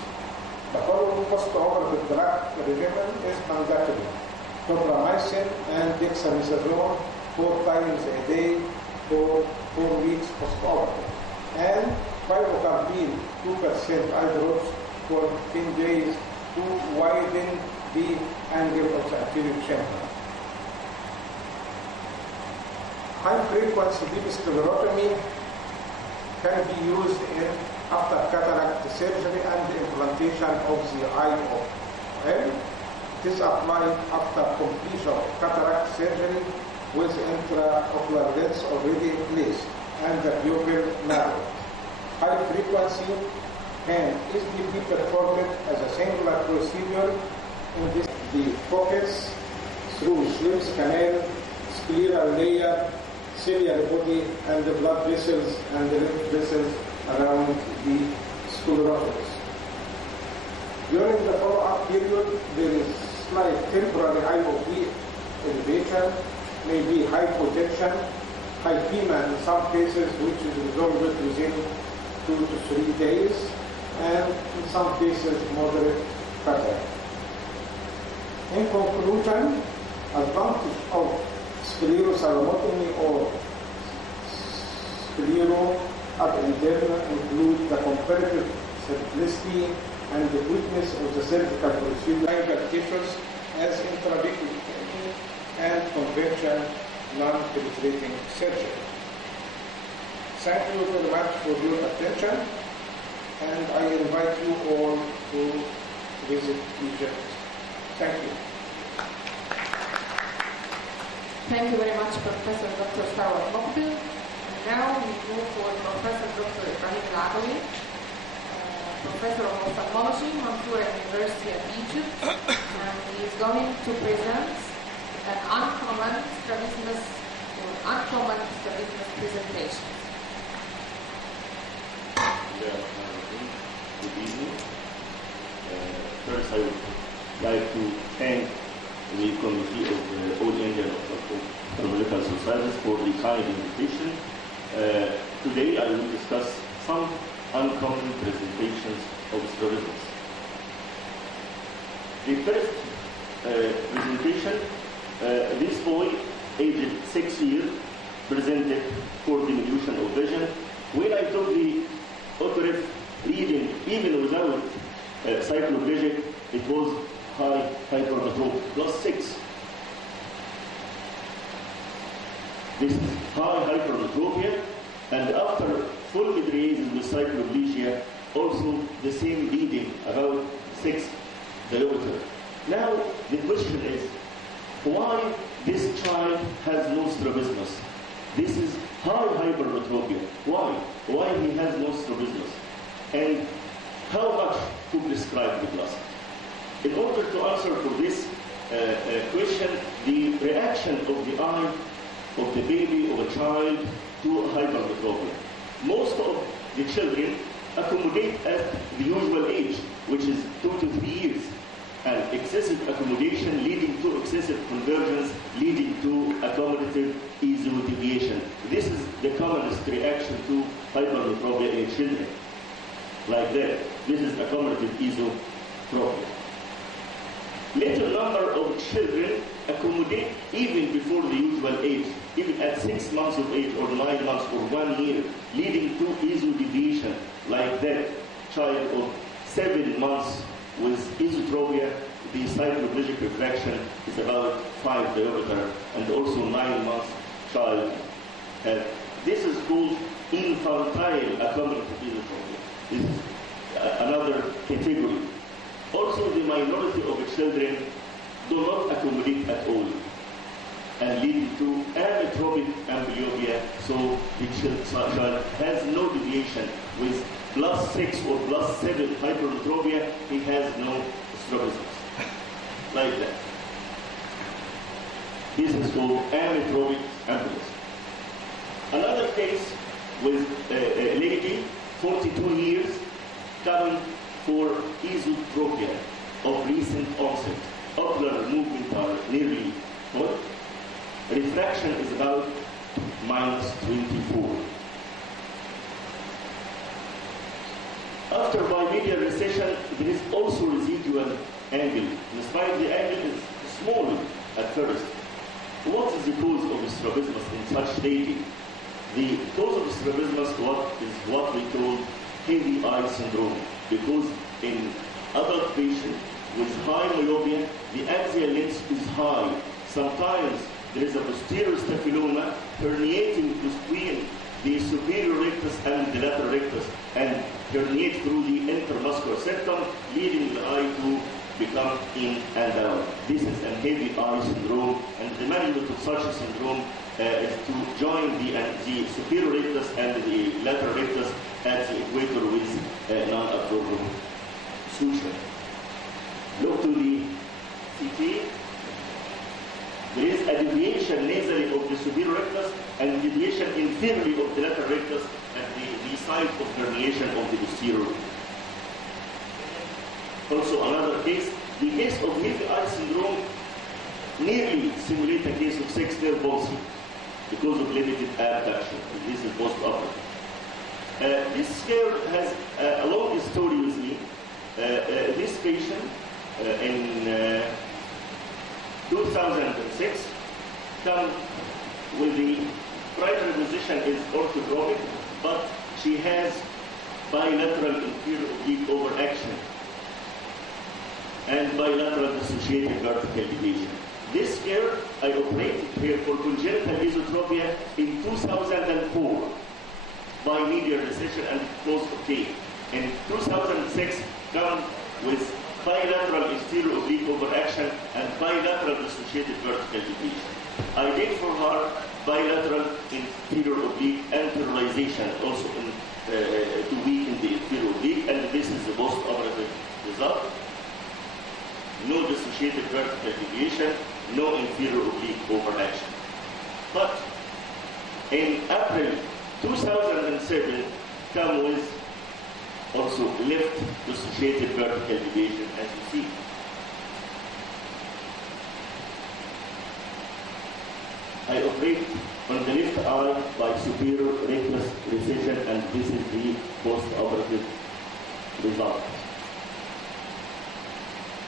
The following post-operative drug regimen is mandatory: tobramycin and dexamethasone 4 times a day for 4 weeks post-operative, and pilocarpine 2% eye drops for 10 days to widen the angle of the anterior chamber. High-frequency deep sclerotomy can be used after cataract surgery and the implantation of the IOL. It is applied after completion of cataract surgery with intraocular lens already in place and the pupil narrowed. High frequency can easily be performed as a singular procedure in this. The focus through Schlimm's canal, scleral layer, ciliary body, and the blood vessels and the lymph vessels around the sclerosis. During the follow-up period, there is slight temporary IOP elevation, maybe hypotension, hypema in some cases, which is resolved within 2 to 3 days, and in some cases, moderate cataract. In conclusion, advantage of sclerosalomotomy or sclero ab interna include the comparative simplicity and the quickness of the surgical procedure, tissues as intravitreal and conventional non-penetrating surgery. Thank you very much for your attention, and I invite you all to visit Egypt. Thank you. Thank you very much, Professor Dr. Sarwar Mokhbil. And now we move for Professor Dr. Ibrahim Al-Agawi, Professor of Ophthalmology, Mansoura University of Egypt, and he is going to present an uncommon strabismus presentation. Good evening. First, I would like to thank the Committee of All Indian Ophthalmological Societies for the kind invitation. Today, I will discuss some uncommon presentations of strabismus. The first presentation, this boy, aged 6 years, presented for diminution of vision. When I took the operative reading, even without cycloplegic, it was high hypermetropia, +6. This is high hypermetropia, and after full midriasis with cycloplegia, also the same reading, about 6 diopter. Now the question is, why this child has no strabismus? This is high hypermetropia. Why? Why he has no strabismus? And how much to prescribe the glasses? In order to answer for this question, the reaction of the eye of the baby, of a child, to hypermetropia. Most of the children accommodate at the usual age, which is 2 to 3 years, and excessive accommodation leading to excessive convergence, leading to accommodative esodiation. This is the commonest reaction to hypermetropia in children. Like that, this is accommodative esotropia. Little number of children accommodate even before the usual age, even at 6 months of age or 9 months or 1 year, leading to esodiation. Like that child of 7 months with esotropia, the cycloplegic refraction is about 5 diopter, and also 9 months child. This is called infantile accommodative esotropia. This is another category. Also, the minority of children do not accommodate at all, and leading to ametropic amblyopia, so the child has no deviation. With +6 or +7 hypermetropia, he has no strabismus. Like that. This is called ametropic embolus. Another case with a lady, 42 years, coming for esotropia of recent onset. Ocular movement are nearly full. Refraction is about -24. After bilateral recession, there is also residual angle. Despite the angle is small at first. What is the cause of strabismus in such lady? The cause of strabismus is what we call heavy eye syndrome, because in adult patients with high myopia, the axial lens is high. Sometimes there is a posterior staphyloма herniating between the superior rectus and the lateral rectus and herniate through the intermuscular septum, leading the eye to become in and down. This is a heavy eye syndrome, and the management of such a syndrome is to join the superior rectus and the lateral rectus at the equator with non-absorbable suture. Look to the CT. There is a deviation nasally of the superior rectus and deviation inferiorly of the lateral rectus at the site of herniation of the posterior. Also another case, the case of heavy eye syndrome nearly simulates a case of sixth nerve palsy because of limited abduction. This is post-operative. This girl has a long story with me. This patient in 2006 come with the primary position is orthotropic, but she has bilateral inferior oblique overaction and bilateral dissociated vertical deviation. This girl, I operated here for congenital esotropia in 2004 by medial recession and it was okay. In 2006, come with bilateral inferior oblique overaction and bilateral dissociated vertical deviation. I did for her bilateral inferior oblique anteriorization, also to weaken the inferior oblique, and this is the post-operative result. No dissociated vertical deviation, no inferior oblique overaction. But in April 2007, come with also left dissociated vertical deviation, as you see. I operate on the left eye by superior rectus recession, and this is the post-operative result.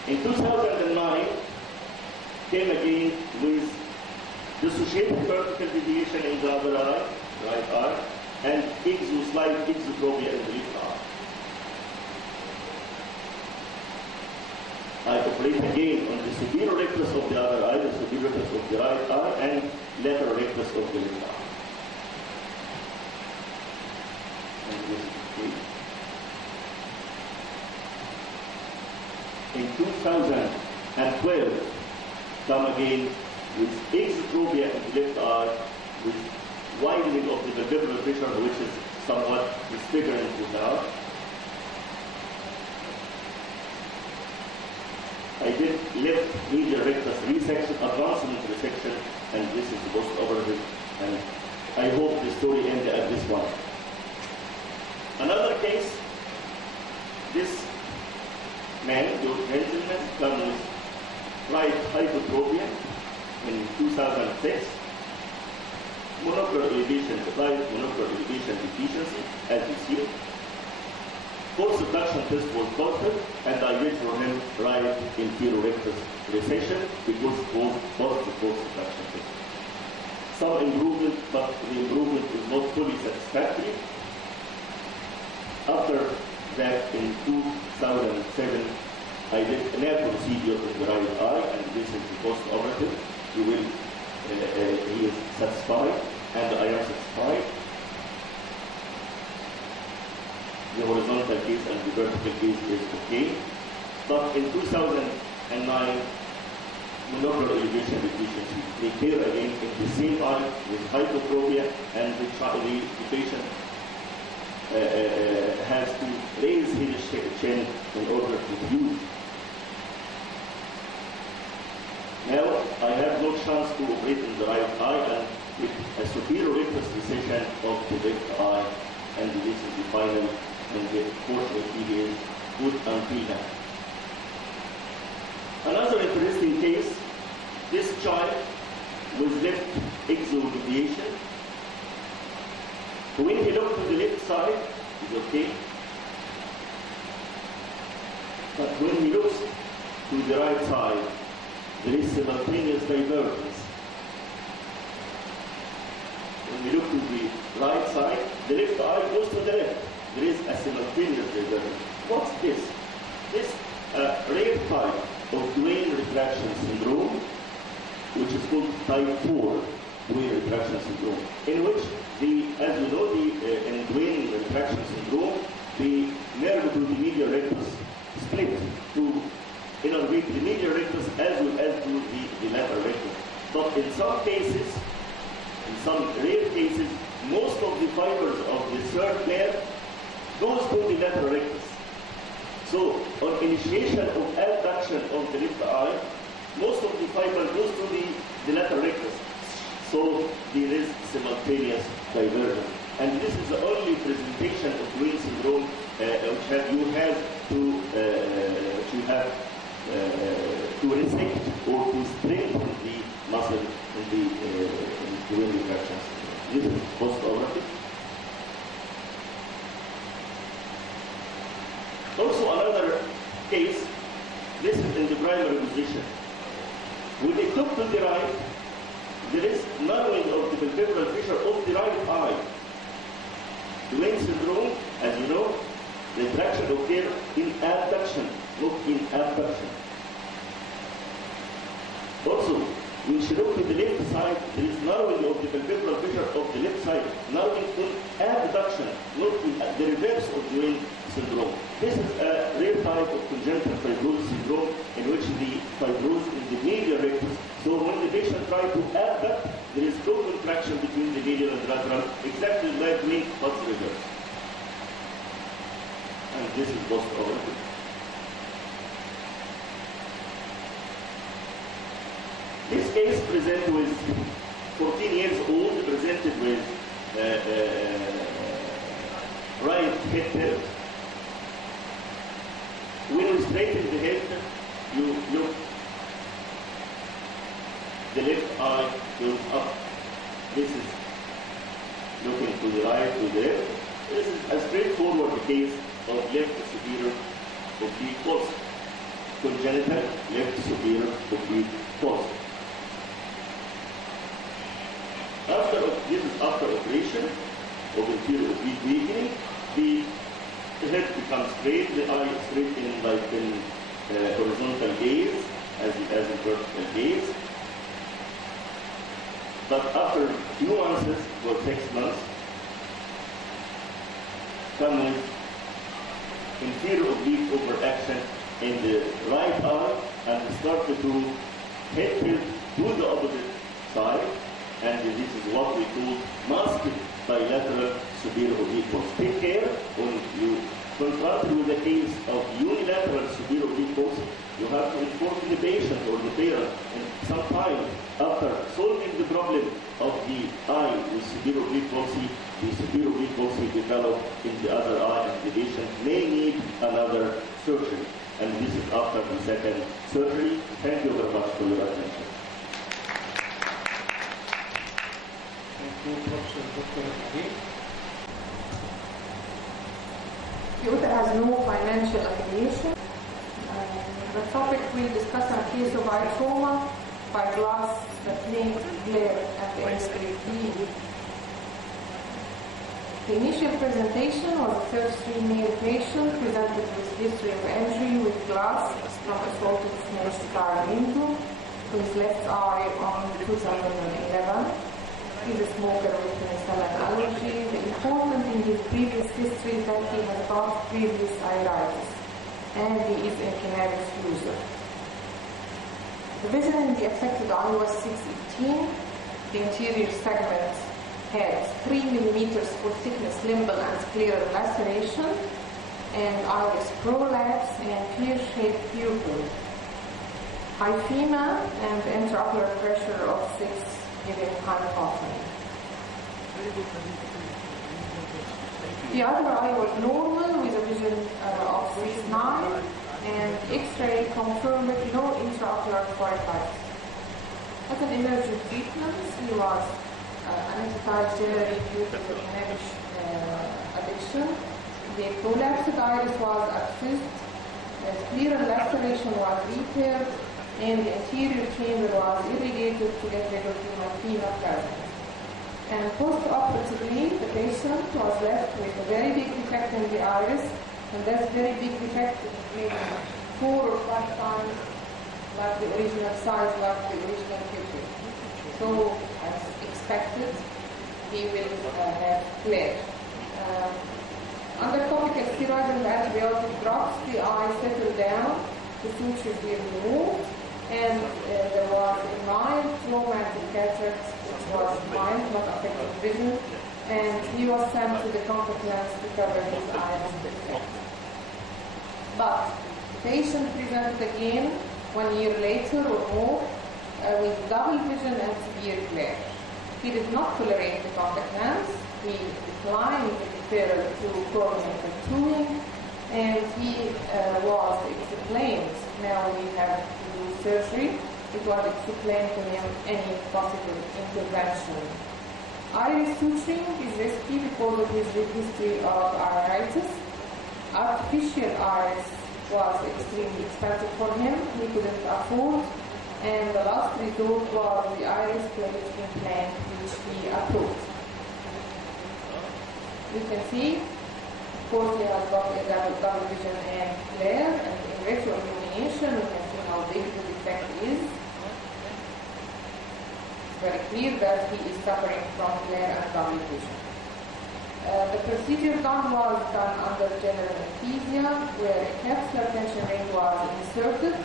In 2009, came again with dissociated vertical deviation in the other eye, right eye, and slight exotropia in the left eye. I operate again on the superior rectus of the other eye, the superior rectus of the right eye, and lateral rectus of the left eye. And this is in 2012, come again with exotropia in the left eye, with widening of the vertebral fissure, which is somewhat disfiguring to the eye. I did left medial rectus resection, advancement resection, and this is the post-operative, and I hope the story ended at this one. Another case, this man, those gentlemen, come with right hypotropia in 2006, monocular elevation, right monocular elevation deficiency, as you see. Post subduction test was positive, and I did for him right inferior rectus recession because it was positive post subduction test. Some improvement, but the improvement is not fully satisfactory. After that, in 2007, I did an air procedure in the right eye, and this is the post-operative. He is satisfied, and I am satisfied. The horizontal case and the vertical case is okay. But in 2009, monocular elevation deficiency recur again in the same eye with hypotropia, and the patient has to raise his chin in order to view. Now, I have no chance to operate in the right eye, and with a superior rectus recession of the left eye, and this is the final, and fortunately he is good until now. Another interesting case, this child with left exodeviation. When he looked to the left side, it's okay. But when he looks to the right side, there is simultaneous divergence. When we look to the right side, the left eye goes to the left. There is a simultaneous divergence. What's this? This rare type of Duane retraction syndrome, which is called type 4 Duane retraction syndrome, in which as you know, in Duane retraction syndrome, the nerve to the medial rectus split to innervate the medial rectus as well as to the lateral rectus. But in some cases, in some rare cases, most of the fibers of the third nerve goes to the lateral rectus. So, on initiation of abduction of the left eye, most of the fiber goes to the lateral rectus. So, there is simultaneous divergence. And this is the only presentation of Duane syndrome which you have to resect or to strengthen the muscle in the Duane retraction. This is post-operative. Also another case, this is in the primary position. When they look to the right, there is narrowing of the palpebral fissure of the right eye. Duane syndrome, as you know, retraction occurs in abduction, not in abduction. Also, when she look to the left side, there is narrowing of the palpebral fissure of the left side, narrowing in abduction, not in the reverse of Duane syndrome. This is a rare type of congenital fibrosis syndrome in which the fibrosis in the medial rectus. So when the patient tries to abduct, there is no contraction between the medial and lateral, exactly like Duane, but reverse. And this is post-operative. This case presented with 14 years old, presented with right head tilt. When we straighten the head, you look, the left eye goes up. This is looking to the right, to the left. This is a straightforward case of left superior oblique pulse. Congenital left superior oblique pulse. This is after operation of inferior oblique weakening. The head becomes straight, the eye is straight in like in horizontal gaze, as in vertical gaze. But after few months, or 6 months, come with inferior oblique overaction in the right eye and start to head tilt to the opposite side. And this is what we call masked bilateral superior oblique pulse. Take care when you confront with the case of unilateral superior oblique pulse, you have to inform the patient or the parent, and sometime after solving the problem of the eye with superior oblique palsy, the superior oblique palsy develop in the other eye, and the patient may need another surgery. And this is after the second surgery. Thank you very much for your attention. The author has no financial affiliation. The topic will discuss a case of eye trauma by glass that linked glare at the end-stage beam. The initial presentation was a 33-male patient presented with history of injury with glass from assaulted small scar window to his left eye on 2011. He's a smoker with penicillin allergy. The important in his previous history is that he has got previous iritis, and he is a kinetics user. The vision in the affected eye was 618. The interior segment had 3 millimeters full thickness limbal and scleral laceration, and iris prolapse and pear-shaped pupil. hyphema and intraocular pressure of 6 giving hypophonia. The other eye was normal with a vision of 6/9, and X-ray confirmed no intraocular phototypes. As an emergent treatment, he was anesthetized generally due to the Cannabis addiction. The prolapsed iris was abscessed, scleral laceration was repaired, and the anterior chamber was irrigated to get rid of the hyphema present. And post-operatively, the patient was left with a very big defect in the iris, and that very big defect is maybe 4 or 5 times like the original size, like the original picture. So, as expected, he will have glare. Under topical steroids and antibiotic drops, the eye settled down, the sutures were removed, and there was a mild traumatic cataract, which was mild, not affecting vision, and he was sent to the contact lens to cover his iris defect. But the patient presented again 1 year later or more with double vision and severe glare. He did not tolerate the contact lens. He declined the referral to corneal tattooing, and he was explained. Now we have to do surgery. It was explained to him any possible intervention. Iris suturing is risky because of his history of iritis. Artificial iris was extremely expensive for him. He couldn't afford, and the last resort was the iris plate implant, which he approved. You can see, of course, he has got a double vision and glare, and in retroillumination, you can see how big the defect is. It's very clear that he is suffering from glare and double vision. The procedure done was done under general anesthesia, where a capsular tension ring was inserted,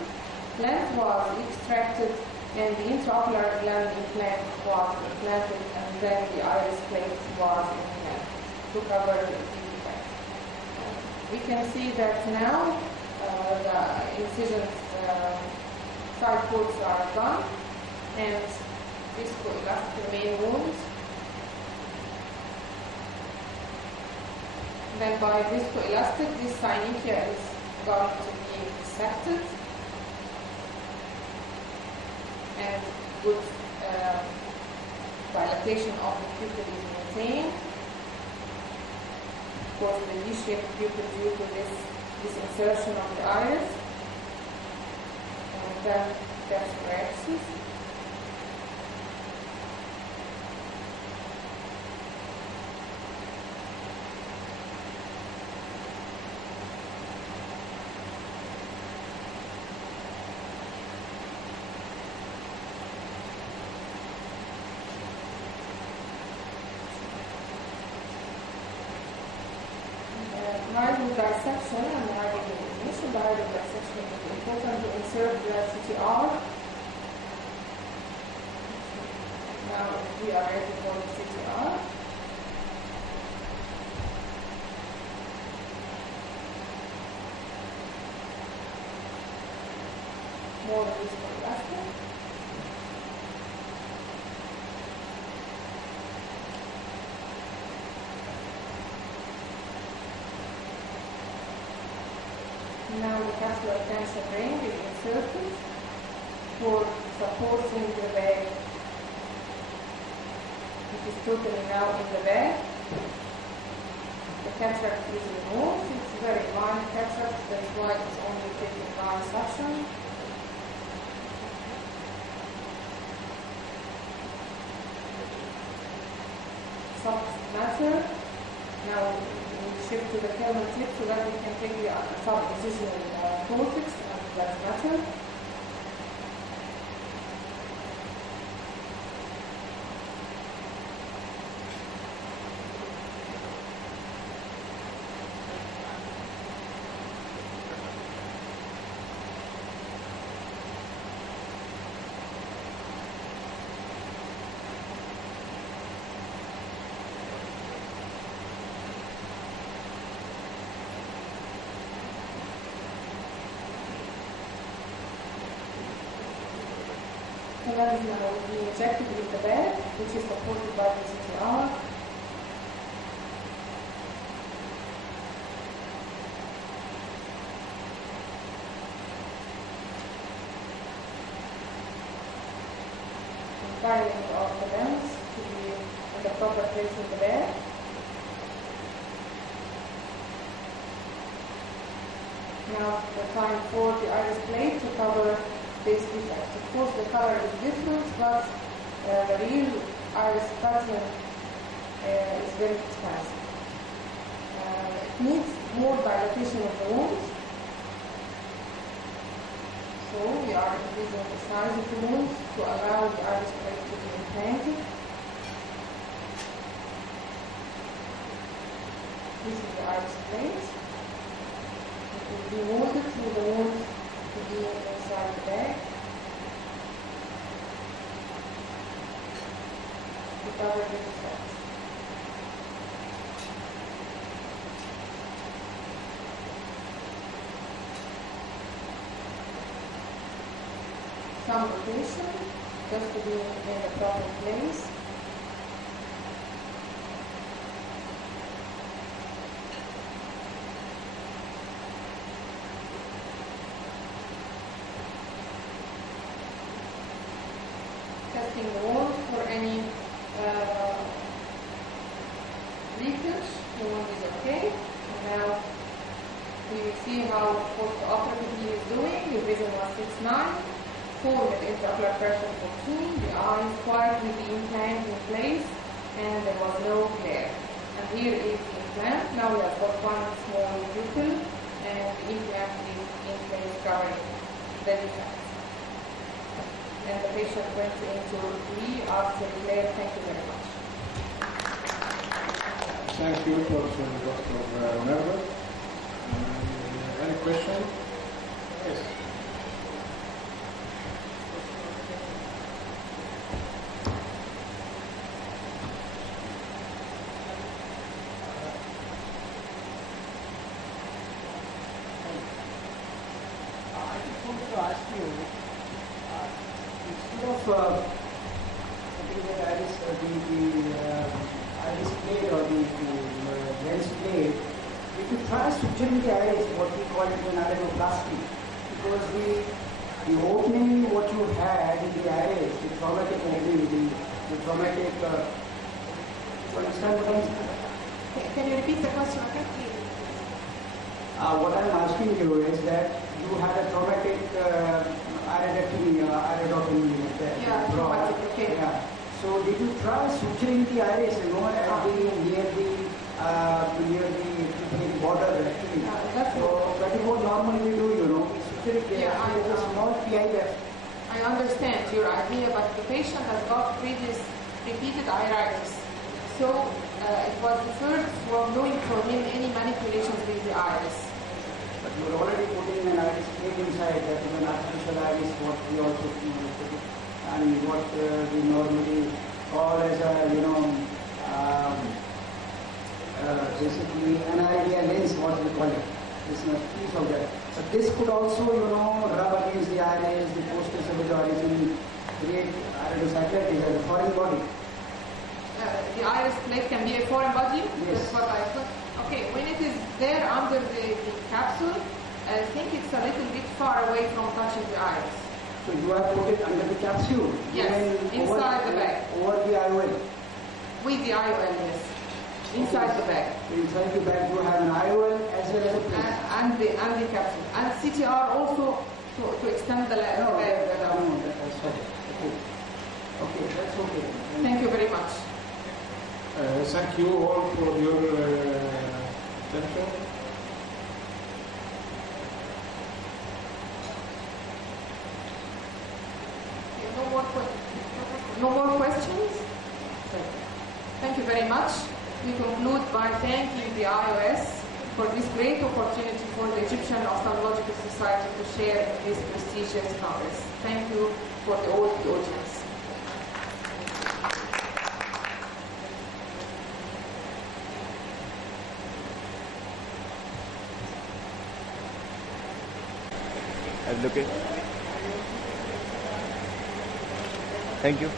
lens was extracted, and the intraocular gland implant was implanted, and then the iris plate was implanted to cover the defect. We can see that now the incision side ports are done, and viscoelastic main wound. Then by viscoelastic, this synetia is going to be dissected, and good dilatation of the pupil is maintained. Of course, the V-shaped pupil due to this insertion of the iris, and then capsular axis. Dissection and hydrogenation. The hydrodissection is important to insert the CTR. Now we are ready for the CTR. More viscoelastic. Now the capsular tension ring is inserted for supporting the bag. It is totally now in the bag. The cataract is removed. It's very fine cataract, that's why it's only taking 9 sections. Soft matter. Now shift to the Kelvin tip so that we can take the sub-incisional cortex and that matter. lens now will be injected in the bag, which is supported by the CTR. Carrying of the lens to be in the proper place in the bag. Now the time for the iris plate to cover this defect. Of course the color is different, but the real iris pattern is very expensive. It needs more dilatation of the wound. So we are increasing the size of the wound to allow the iris plate to be implanted. This is the iris plate. It will be molded through the wound to be inside the bag. To cover the defect. Some rotation, just to be in the proper place. Testing the wound for any leakage. The wound is okay. And now we will see how post-operatively is doing. Revision 169. 4 with intraocular pressure 14. The eye is quiet with the implant in place, and there was no glare. And here is the implant. Now we have got one small pupil, and the implant is in place covering the defect. And the patient went into free after glare. Thank you very much. Thank you, Professor Dr. Merve. Any question? Yes. To ask you, instead of putting the iris, iris plate or the lens plate, we could try suturing the iris, what we call it an arenoplasty, because the opening what you had in the iris, the traumatic opening, the traumatic, you understand what I'm saying? Can you repeat the question again, please? What I'm asking you is that you had a traumatic iridotomy. Yeah, traumatic, okay. Yeah. So did you try suturing the iris, near the pupillary border actually? That's so that is what normally we do, we suture it there. Yeah, There's a small PI left. I understand your idea, but the patient has got previous repeated iritis. So it was the first for knowing for him any manipulations with the iris. But you are already putting an iris plate inside, that is an artificial iris, what we also put it, and what we normally call as a, basically an idea lens, what we call it. This is a piece of that. But this could also, rub against the iris, the posters of the iris, and create iridocyclitis as a foreign body. The iris plate can be a foreign body? Yes. That's what I thought. Okay, when it is there under the capsule, I think it's a little bit far away from touching the iris. So you have put it under the capsule? Yes, inside the bag. Over the IOL? With the IOL, yes. Inside the bag. So inside the bag you have an IOL as well as a plate? And the capsule. And CTR also to extend the bag. That's fine. Okay, that's okay. Thank you very much. Thank you all for your attention. No more questions? Thank you very much. We conclude by thanking the IOS for this great opportunity for the Egyptian Ophthalmological Society to share in this prestigious congress. Thank you for the audience. Look at Thank you.